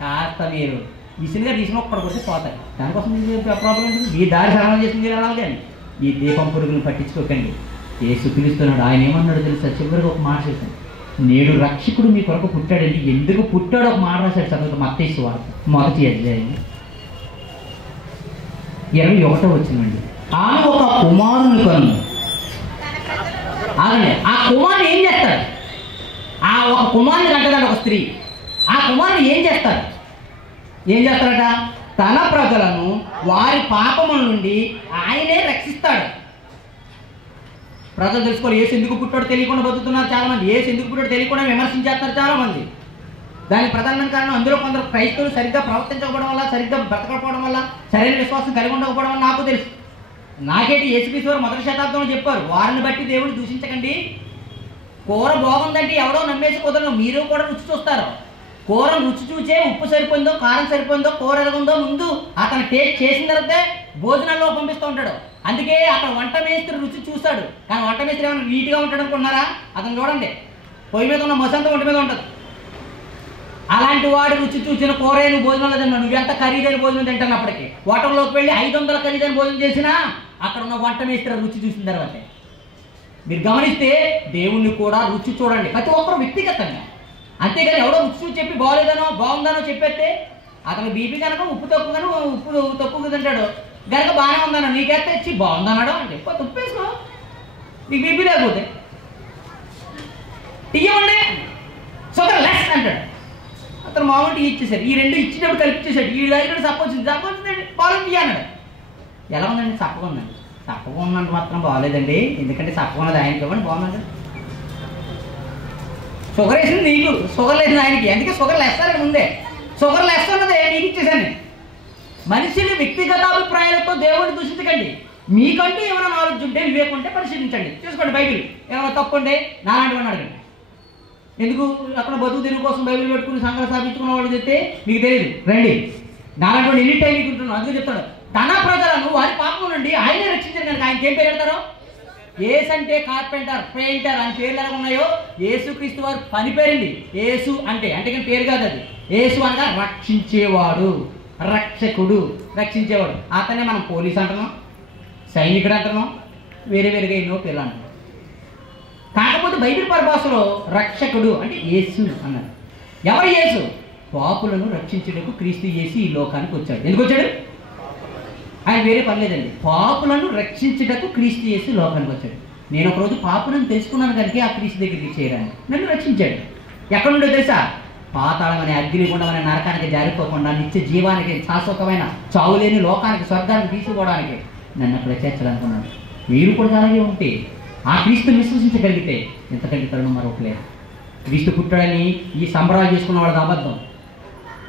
కాస్త మీరు విసినిగా తీసిన ఒక్కడికి వస్తే పోతాయి. దానికోసం ప్రాబ్లం ఏంటి? ఈ దారి సరళం చేసి మీరు అనాలి. కానీ ఈ దీపం పురుగులను పట్టించుకోకండి. యేసు పిలుస్తున్నాడు. ఆయన ఏమన్నాడు తెలుసా? చివరికి ఒక మాట చేశాను, నేడు రక్షకుడు మీ కొరకు పుట్టాడండి. ఎందుకు పుట్టాడో ఒక మాట రాశాడు. చదువుతా మత్తయి సువార్త మొదటి అధ్యాయం 21వ వచనమండి. ఆమె ఒక కుమారుని కను. ఆగండి, ఆ కుమారుని ఏం చేస్తాడు? ఆ ఒక కుమారుని కంటదాడు ఒక స్త్రీ. ఆ కుమారుని ఏం చేస్తాడట? తన ప్రజలను వారి పాపముల నుండి ఆయనే రక్షిస్తాడు. ప్రజలు తెలుసుకోవాలి, యేసు ఎందుకు పుట్టాడో తెలియకుండా బతుకుతున్నారు చాలా మంది. యేసు ఎందుకు పుట్టాడో తెలియకుండా విమర్శించేస్తారు చాలా మంది. దానికి ప్రధాన కారణం అందులో కొందరు క్రైస్తవులు సరిగ్గా ప్రవర్తించకపోవడం వల్ల, సరిగ్గా బ్రతకపోవడం వల్ల, సరైన విశ్వాసం కలిగి ఉండకపోవడం వల్ల నాకు తెలుసు. నాకేంటి యేసుక్రీస్తు వారు మొదటి శతాబ్దంలో చెప్పారు, వారిని బట్టి దేవుడిని దూషించకండి. కూర బాగుందంటే ఎవడో నమ్మేసి కుదరను, మీరు కూడా రుచి చూస్తారు. కూర రుచి చూసే ఉప్పు సరిపోయిందో కారం సరిపోయిందో కూర ఎలాగుందో ముందు అతను టేస్ట్ చేసిన తర్వాతే భోజనాల్లో పంపిస్తూ ఉంటాడు. అందుకే అక్కడ వంట మేస్త్రి రుచి చూస్తాడు. కానీ వంట మేస్త్రి ఏమైనా నీట్గా ఉంటాడు అనుకుంటున్నారా? అతను చూడండి, పొయ్యి మీద ఉన్న మసంతా ఒంటి మీద ఉంటుంది. అలాంటి వాడు రుచి చూసిన కూర నువ్వు భోజనంలో తిన్నావు. నువ్వెంత ఖరీదైన భోజనం తింటున్నప్పటికీ హోటల్లోకి వెళ్ళి 500 ఖరీదైన భోజనం చేసినా అక్కడ ఉన్న వంట మేస్త్రి రుచి చూసిన తర్వాతే. మీరు గమనిస్తే దేవుణ్ణి కూడా రుచి చూడండి, ప్రతి ఒక్కరు వ్యక్తిగతంగా. అంతేగాని ఎవడో రుచి చూసి చెప్పి బాగోలేదనో బాగుందనో చెప్పేస్తే అతను బీపీ కనుక ఉప్పు తక్కువ తింటాడు, కనుక బాగానే ఉందనో నీకైతే ఇచ్చి బాగుందన్నాడు అంటే ఉప్పు వేసుకో, నీకు బీపీ లేకపోతే టీయమండి షుగర్ లెస్ అంటాడు. అతను మామూలు టీ ఇచ్చేసాడు. ఈ రెండు ఇచ్చినప్పుడు కలిపిచ్చేసాడు. ఈ దగ్గర సప్పొచ్చింది పాలు టీ అన్నాడు. ఎలా ఉందండి? చప్పగా ఉందండి. చప్పగా ఉన్నంత మాత్రం బాగాలేదండి, ఎందుకంటే చప్పగా ఉన్నది ఆయనకి ఇవ్వండి, బాగుందండి. షుగర్ వేసింది నీకు, షుగర్ లేసింది ఆయనకి. అందుకే షుగర్ లేస్తారని ముందే షుగర్ లేస్తున్నదే నీకు ఇచ్చేసాను. మనిషిని వ్యక్తిగత అభిప్రాయాలతో దేవుడిని దూషించకండి. మీకంటూ ఏమైనా నాలెడ్జ్ ఉంటే వివేకం ఉంటే పరిశీలించండి, చూసుకోండి. బైబిల్ ఏమైనా తప్పుంటే నాలాంటి వాడిని అడగండి. ఎందుకు అక్కడ బతుకు తెలుగు కోసం బైబిల్ పెట్టుకుని సంఘాలు స్థాపించుకున్న వాళ్ళు చెప్తే మీకు తెలియదు. రండి, నాలాంటి వాడు ఎన్ని టైం మీకుంటున్నాను. అందుకే చెప్తాడు, తన ప్రజలను వారి పాపం నుండి ఆయనే రక్షించారు. కనుక ఆయనకి ఏం పేరు పెడతారో? యేసు అంటే కార్పెంటర్, పెయింటర్ అని పేర్లు ఎలా ఉన్నాయో యేసుక్రీస్తు వారు పని పేరండి. యేసు అంటే కానీ పేరు కాదు అది. యేసు అనగా రక్షించేవాడు, రక్షకుడు, రక్షించేవాడు. అతనే మనం పోలీస్ అంటున్నాం, సైనికుడు అంటున్నాం, వేరేగా ఎన్నో పేర్లు అంటున్నాం. కాకపోతే బైబిల్ పరిభాషలో రక్షకుడు అంటే యేసు అన్నారు. ఎవరు యేసు? పాపులను రక్షించడానికి క్రీస్తు యేసు ఈ లోకానికి వచ్చాడు. ఎందుకు వచ్చాడు? ఆయన వేరే పని లేదండి. పాపులను రక్షించడానికి క్రీస్తు యేసు లోకానికి వచ్చాడు. నేను ఒకరోజు పాపులను తెలుసుకున్నాను కనుక ఆ క్రీస్తు దగ్గరికి చేరాను, నన్ను రక్షించాడు. ఎక్కడ నుండో తెలుసా? పాతాళం అనే అగ్నిగుండం అనే నరకానికి జారిపోకుండా నిత్య జీవానికి, శాశ్వతమైన చావులేని లోకానికి, స్వర్గానికి తీసుకోవడానికి నన్ను అక్కడ చేర్చాలనుకున్నాను. మీరు కూడా అలాగే ఉంటే ఆ క్రీస్తుని విశ్వసించగలిగితే ఎంతకంటే తరుణం మరొకలేదు. క్రీస్తు పుట్టాడని ఈ సంబరాలు చేసుకున్న వాళ్ళది అబద్ధం.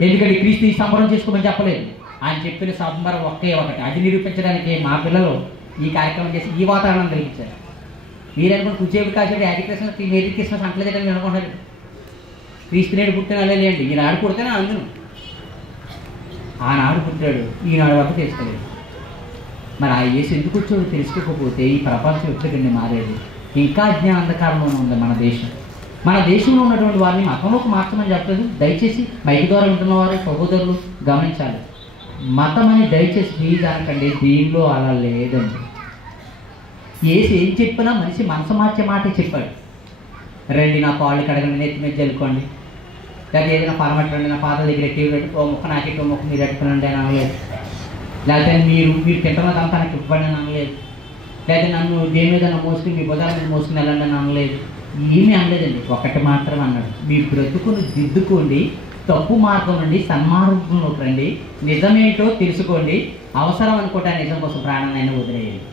ఎందుకంటే క్రీస్తు సంబరం చేసుకోమని చెప్పలేదు. ఆయన చెప్పిన సంబరం ఒకే ఒకటి. అది నిరూపించడానికి మా పిల్లలు ఈ కార్యక్రమం చేసి ఈ వాతావరణం కలిగించారు. మీరు అనుకున్న కుచేపు కాసేపు యాది క్రిస్మస్ మేరీ క్రిస్మస్ అంటలేదని అనుకుంటారు. క్రీస్తు నేడు పుట్టిన లేండి, ఈనాడు పుడితేనే అందును. ఆనాడు పుట్టాడు, ఈనాడు వరకు తెలుసుకోలేదు. మరి ఆ యేసు ఎందుకు వచ్చాడో తెలుసుకోకపోతే ఈ ప్రపంచం ఎప్పటికండి మారేది. ఇంకా అజ్ఞాన అంధకారంలోనే ఉంది మన దేశం. మన దేశంలో ఉన్నటువంటి వారిని మతంలోకి మార్చమని చెప్పలేదు. దయచేసి మైక్ ద్వారా ఉంటున్నవారు సహోదరులు గమనించాలి. మతం అని దయచేసి ఫీజు అనకండి, దీనిలో అలా లేదండి. యేసు ఏం చెప్పినా మనిషి మనసు మార్చే మాటే చెప్పాడు. రండి నా కాళ్ళు కడగండి, నెత్తి మీద జల్లుకోండి, లేదా ఏదైనా పరమట్టండి, నా పాత దగ్గర టీవీ పెట్టి ఓ ముక్క నాకెట్టి ఓ ముక్క మీరు పెట్టుకునండి అని అనలేదు. లేకపోతే మీరు తింటున్నదంతా నాకు ఇవ్వండి అని అనలేదు. లేదా నన్ను దేని మీద మోసుకుని మీ బుధాల మీద మోసుకుని వెళ్ళండి అని అనలేదు. ఏమీ అనలేదండి. ఒకటి మాత్రం అన్నాడు, మీ బ్రతుకును దిద్దుకోండి, తప్పు మార్గం నుండి సన్మార్గంలోకి రండి, నిజమేంటో తెలుసుకోండి, అవసరం అనుకుంటే ఆ నిజం కోసం ప్రాణాన్ని వదిలేయండి.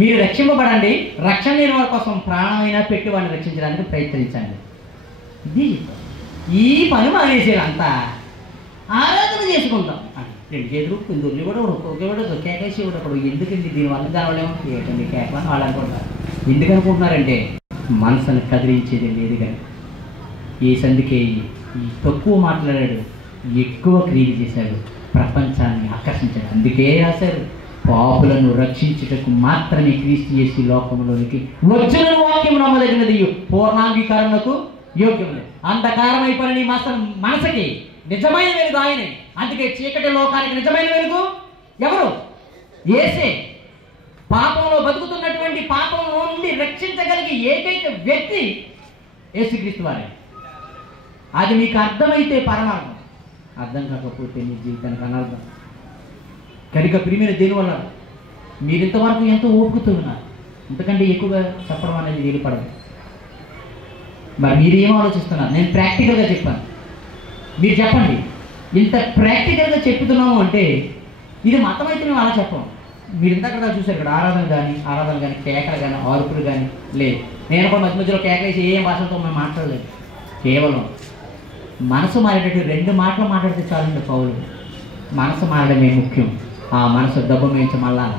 మీరు రక్షింపబడండి, రక్షణ లేని వారి కోసం ప్రాణమైనా పెట్టి వాడిని రక్షించడానికి ప్రయత్నించండి. ఇది ఈ పని మానేసేదంతా ఆరాధన చేసుకుంటాం. రెండు చేతులు కుందూరులు కూడా ఒక్కొక్కడు కేకేసి కూడా ఎందుకండి దీనివల్ల దానివల్ల ఏమో కేకలని వాళ్ళు అనుకుంటారు. ఎందుకు అనుకుంటున్నారంటే మనసును కదిలించేది లేదు. కానీ ఈ సందుకే ఈ తక్కువ మాట్లాడాడు, ఎక్కువ క్రియలు చేశాడు, ప్రపంచాన్ని ఆకర్షించాడు. అందుకే రాశారు, పాపులను రక్షించుటకు మాత్రమే క్రీస్తు యేసు లోకంలోనికి వచ్చిన వాక్యం నమ్మదగినది, పూర్ణాంగీకరణకు యోగ్యం లేదు. అంధకారం అయిపోయిన నీ మనసుకి నిజమైన వెలుగు ఆయనే. అందుకే చీకటి లోకానికి నిజమైన వెలుగు ఎవరు? యేసే. పాపంలో బతుకుతున్నటువంటి పాపంలో నుండి రక్షించగలిగే ఏకైక వ్యక్తి యేసుక్రీస్తు వారే. అది మీకు అర్థమైతే పరమార్థం, అర్థం కాకపోతే నీ జీవితానికి అనర్థం. కనుక ప్రియమైన దేనివల్ల మీరు ఇంతవరకు ఎంతో ఓపుకుతున్నారు, ఇంతకంటే ఎక్కువగా చెప్పడం అనేది వీలుపడదు. మరి మీరు ఏం ఆలోచిస్తున్నారు? నేను ప్రాక్టికల్గా చెప్పాను, మీరు చెప్పండి. ఇంత ప్రాక్టికల్గా చెప్తున్నాము అంటే ఇది మతం అయితే మేము అలా చెప్పాం. మీరు ఇంతకదా చూసారు ఇక్కడ ఆరాధన కానీ కేకలు కానీ ఆరుపులు కానీ లేదు. నేను కూడా మధ్య మధ్యలో కేకలేసి ఏం భాషలతో మేము మాట్లాడలేదు. కేవలం మనసు మారేటట్టు 2 మాటలు మాట్లాడితే చాలండి. పౌలు మనసు మారడమే ముఖ్యం. ఆ మనసు డబ్బు నుంచి మళ్ళాలి,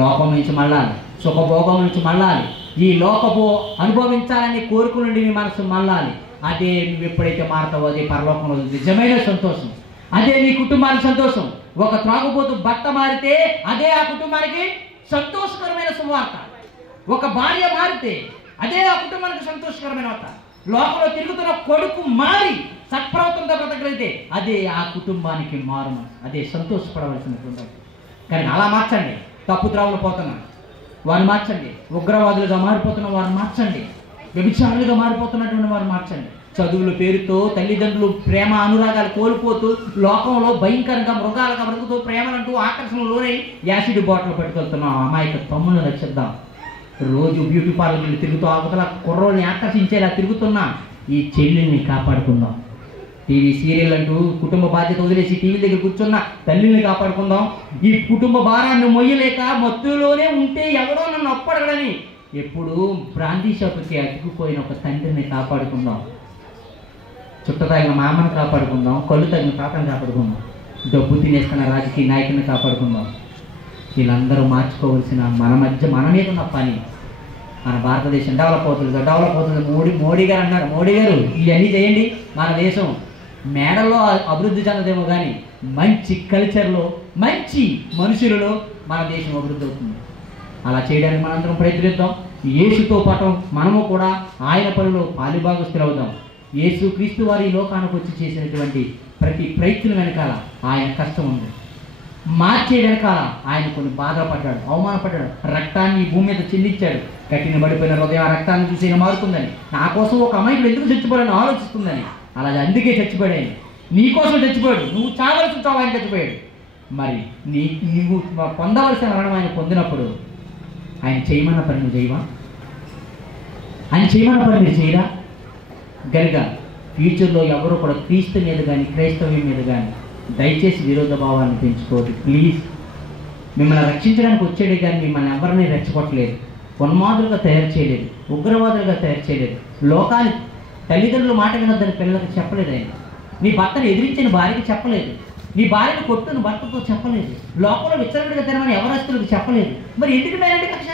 లోకం నుంచి మళ్ళాలి, సుఖభోగం నుంచి మళ్ళాలి, ఈ లోకపు అనుభవించాలని కోరుకునండి మీ మనసు మళ్ళాలి. అదే నువ్వు ఎప్పుడైతే మారుతావో అదే పరలోకంలో నిజమైన సంతోషం, అదే నీ కుటుంబానికి సంతోషం. ఒక త్రాగుబోతు భర్త మారితే అదే ఆ కుటుంబానికి సంతోషకరమైన శుభవార్త. ఒక భార్య మారితే అదే ఆ కుటుంబానికి సంతోషకరమైన వార్త. లోకంలో తిరుగుతున్న కొడుకు మారి సత్ప్రవర్తనతో బ్రతకగలిగితే అదే ఆ కుటుంబానికి మారుమ, అదే సంతోషపడవలసినటువంటి. కానీ అలా మార్చండి. తప్పు త్రావులు పోతున్నారు వారు మార్చండి, ఉగ్రవాదులుగా మారిపోతున్న వారు మార్చండి, వ్యభిచారులుగా మారిపోతున్నటువంటి వారు మార్చండి. చదువుల పేరుతో తల్లిదండ్రులు ప్రేమ అనురాగాలు కోల్పోతూ లోకంలో భయంకరంగా మృగాలుగా బ్రతుకుతూ ప్రేమలంటూ ఆకర్షణలోనే యాసిడ్ బాటిల్ పెట్టుకెళ్తున్నాం. అమాయక తమ్ముళ్ళని రక్షిద్దాం. రోజు బ్యూటీ పార్లర్లు తిరుగుతూ అవతల కుర్రోల్ని ఆకర్షించేలా తిరుగుతున్నా ఈ చెల్లెల్ని కాపాడుకుందాం. టీవీ సీరియల్ అంటూ కుటుంబ బాధ్యత వదిలేసి టీవీ దగ్గర కూర్చున్న తల్లిని కాపాడుకుందాం. ఈ కుటుంబ భారాన్ని మొయ్యలేక మత్తులోనే ఉంటే ఎవడో నన్ను అప్పడగడని ఎప్పుడు బ్రాందీ షాపుకి అతుకుపోయిన ఒక తండ్రిని కాపాడుకుందాం. చుట్ట తాగిన మామను కాపాడుకుందాం, కళ్ళు తగిన తాతను కాపాడుకుందాం, డబ్బు తినేస్తున్న రాజకీయ నాయకుని కాపాడుకుందాం. వీళ్ళందరూ మార్చుకోవాల్సిన మన మీద ఉన్న పని. మన భారతదేశం డెవలప్ అవుతుంది. మోడీ గారు అన్నారు, మోడీ గారు ఇవన్నీ చేయండి, మన దేశం మేడల్లో అభివృద్ధి చెందదేమో కానీ మంచి కల్చర్లో మంచి మనుషులలో మన దేశం అభివృద్ధి అవుతుంది. అలా చేయడానికి మనందరం ప్రయత్నిద్దాం. యేసుతో పాటు మనము కూడా ఆయన పనిలో పాలుభాగస్తులు అవుదాం. యేసు క్రీస్తు వారి లోకానికి వచ్చి చేసినటువంటి ప్రతి ప్రయత్నం వెనకాల ఆయన కష్టం ఉంది. మార్చే వెనకాల ఆయన కొన్ని బాధపడ్డాడు, అవమానపడ్డాడు, రక్తాన్ని భూమి మీద చెల్లించాడు. కట్టిన పడిపోయిన హృదయం ఆ రక్తాన్ని చూసి మారుతుందని, నా కోసం ఒక అమ్మాయికి ఎందుకు చచ్చిపోయాడని ఆలోచిస్తుందని. అలాగే అందుకే చచ్చిపోయాడు. నీ కోసం చచ్చిపోయాడు, నువ్వు చావలసి చావు ఆయన చచ్చిపోయాడు. మరి నువ్వు పొందవలసిన మరణం ఆయన పొందినప్పుడు ఆయన చేయమన్న పని నువ్వు చేయవా? ఆయన చేయమన్న పని మీరు చేయరా? గనుక ఫ్యూచర్లో ఎవరు కూడా క్రీస్తు మీద కానీ క్రైస్తవ్యం మీద కానీ దయచేసి విరోధ భావాన్ని పెంచుకోవద్దు ప్లీజ్. మిమ్మల్ని రక్షించడానికి వచ్చేడే కానీ మిమ్మల్ని ఎవరిని రెచ్చగొట్టలేదు, ఉన్మాదులుగా తయారు చేయలేదు, ఉగ్రవాదులుగా తయారు చేయలేదు. లోకాన్ని తల్లిదండ్రులు మాట వినొద్దని పిల్లలకు చెప్పలేదు ఆయన. నీ భర్తను ఎదిరించిన భార్యకి చెప్పలేదు, నీ భార్యను కొట్టుని భర్తతో చెప్పలేదు, లోపల విచ్చలవిడిగా తినమని ఎవరస్తులకు చెప్పలేదు. మరి ఎందుకంటే కక్ష,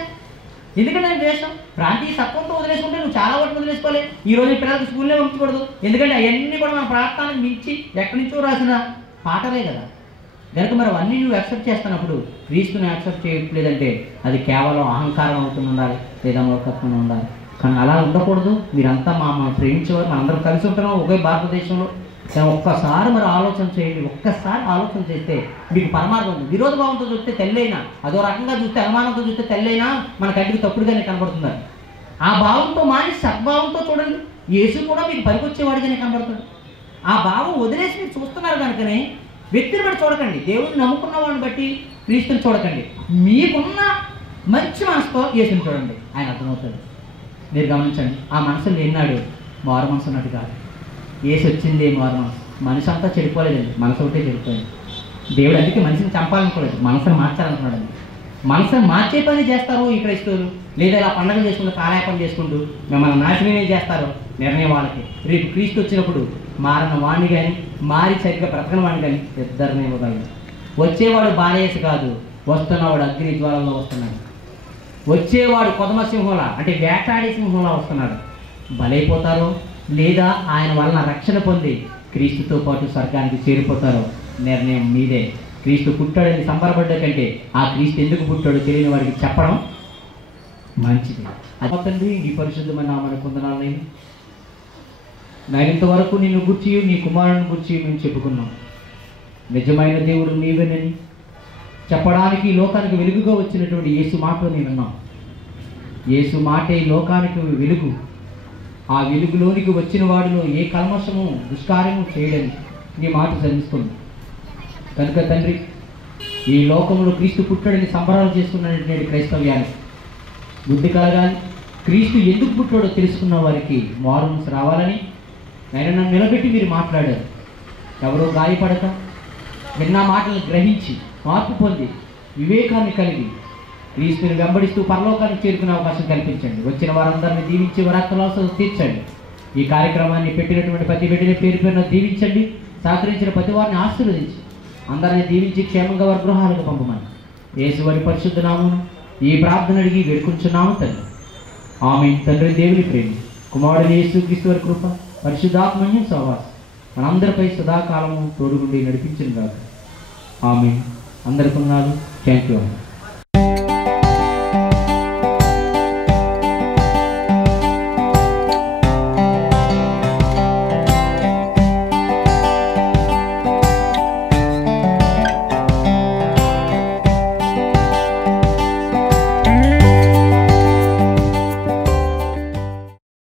ఎందుకంటే ద్వేషం? ప్రాంతీయ సత్వంతో వదిలేసుకుంటే నువ్వు చాలా వాటిని వదిలేసుకోవాలి. ఈ రోజు పిల్లలకు స్కూల్లో పంపించకూడదు, ఎందుకంటే అవన్నీ కూడా మన ప్రార్థనకు మించి ఎక్కడి నుంచో రాసిన పాటలే కదా. కనుక మరి అవన్నీ నువ్వు యాక్సెప్ట్ చేస్తున్నప్పుడు క్రీస్తుని యాక్సెప్ట్ చేయట్లేదంటే అది కేవలం అహంకారం అవుతుంది ఉండాలి, లేదా మూర్ఖత్వం ఉండాలి. కానీ అలా ఉండకూడదు. మీరంతా మన ప్రేమించేవారు, మనందరం కలిసి ఉంటున్నాం ఒకే భారతదేశంలో. కానీ ఒక్కసారి మరి ఆలోచన చేయండి. ఒక్కసారి ఆలోచన చేస్తే మీకు పరమార్థం ఉంది. విరోధ భావంతో చూస్తే తెల్లైనా, అదో రకంగా చూస్తే అనుమానంతో చూస్తే తెల్లైనా మన కంటికి తప్పుడుగానే కనబడుతున్నారు. ఆ భావంతో మాని సద్భావంతో చూడండి, యేసు కూడా మీకు పనికొచ్చేవాడిగానే కనబడుతుంది. ఆ భావం వదిలేసి మీరు చూస్తున్నారు కనుకనే వ్యక్తిని బట్టి చూడకండి, దేవుడిని నమ్ముకున్న వాడిని బట్టి క్రీస్తుని చూడకండి. మీకున్న మంచి మనసుతో యేసుని చూడండి, ఆయన అర్థమవుతాడు. మీరు గమనించండి, ఆ మనసు లేనాడు మారు మనసు ఉన్నట్టు కాదు. యేసు వచ్చింది మారు మనసు. మనసు అంతా చెడిపోలేదండి, మనసు ఒకటే చెడిపోయింది. దేవుడు అందుకే మనిషిని చంపాలనుకోలేదు, మనసును మార్చాలనుకున్నాడు. మనసును మార్చే పని చేస్తారో ఈ క్రైస్తవులు, లేదా ఇలా పండుగ చేసుకుంటూ కాలయాపన చేసుకుంటూ మిమ్మల్ని నాశనమే చేస్తారో నిర్ణయం వాళ్ళకి. రేపు క్రీస్తు వచ్చినప్పుడు మారిన వాణ్ణి కానీ మారి సరిగ్గా బ్రతకని వాడిని కానీ ఇద్దరిని ఇవ్వగలరు. వచ్చేవాడు బాలయేసు కాదు, వస్తున్నవాడు అగ్ని జ్వాలలో వస్తున్నాడు. వచ్చేవాడు కొదమ సింహంలా, అంటే వేటాడే సింహంలా వస్తున్నాడు. బలైపోతారో లేదా ఆయన వలన రక్షణ పొంది క్రీస్తుతో పాటు స్వర్గానికి చేరిపోతారో నిర్ణయం మీదే. క్రీస్తు పుట్టాడని సంబరపడ్డ కంటే ఆ క్రీస్తు ఎందుకు పుట్టాడో తెలియని వాడికి చెప్పడం మంచిది. అది తండ్రి, నీ పరిశుద్ధమైన నామమున వందనాలు. ఇంతవరకు నిన్ను గుర్చి నీ కుమారుని గుర్చి మేము చెప్పుకున్నాం. నిజమైన దేవుడు నీవేనని చెప్పడానికి లోకానికి వెలుగుగా వచ్చినటువంటి యేసు మాటలో నేను విన్నాం. యేసు మాటే లోకానికి వెలుగు. ఆ వెలుగులోనికి వచ్చిన వాడిలో ఏ కల్మషము దుష్కార్యము చేయడని నీ మాట చదివిస్తుంది. కనుక తండ్రి, ఈ లోకంలో క్రీస్తు పుట్టాడని సంబరాలు చేసుకున్నటువంటి క్రైస్తవ్యాన్ని బుద్ధి కలగాలి. క్రీస్తు ఎందుకు పుట్టాడో తెలుసుకున్న వారికి మారు మనసు రావాలని ఆయన నన్ను నిలబెట్టి మీరు మాట్లాడారు. ఎవరో గాయపడక విన్న మాటలు గ్రహించి మార్పు పొంది వివేకాన్ని కలిగి క్రీస్తుని వెంబడిస్తూ పరలోకానికి చేరుకునే అవకాశం కల్పించండి. వచ్చిన వారందరినీ దీవించి వరాత్మలాసలు తీర్చండి. ఈ కార్యక్రమాన్ని పెట్టినటువంటి ప్రతి బిడ్డని పేరు పేరున దీవించండి. సహకరించిన ప్రతి వారిని ఆశీర్వదించి అందరినీ దీవించి క్షేమంగా వారి గృహాలకు పంపమని యేసు వారి పరిశుద్ధ నామమున ఈ ప్రార్థన అడిగి వేడుకుంటున్నాము తండ్రి. ఆమేన్. తండ్రి దేవుని ప్రేమ, కుమారుడు యేసు క్రీస్తు వారి కృప, పరిశుద్ధాత్మన్యం సహవాసం మనందరిపై సదాకాలము తోడుగుండి నడిపించిన గాక. ఆమేన్. అందరికీ వందనాలు. Thank you.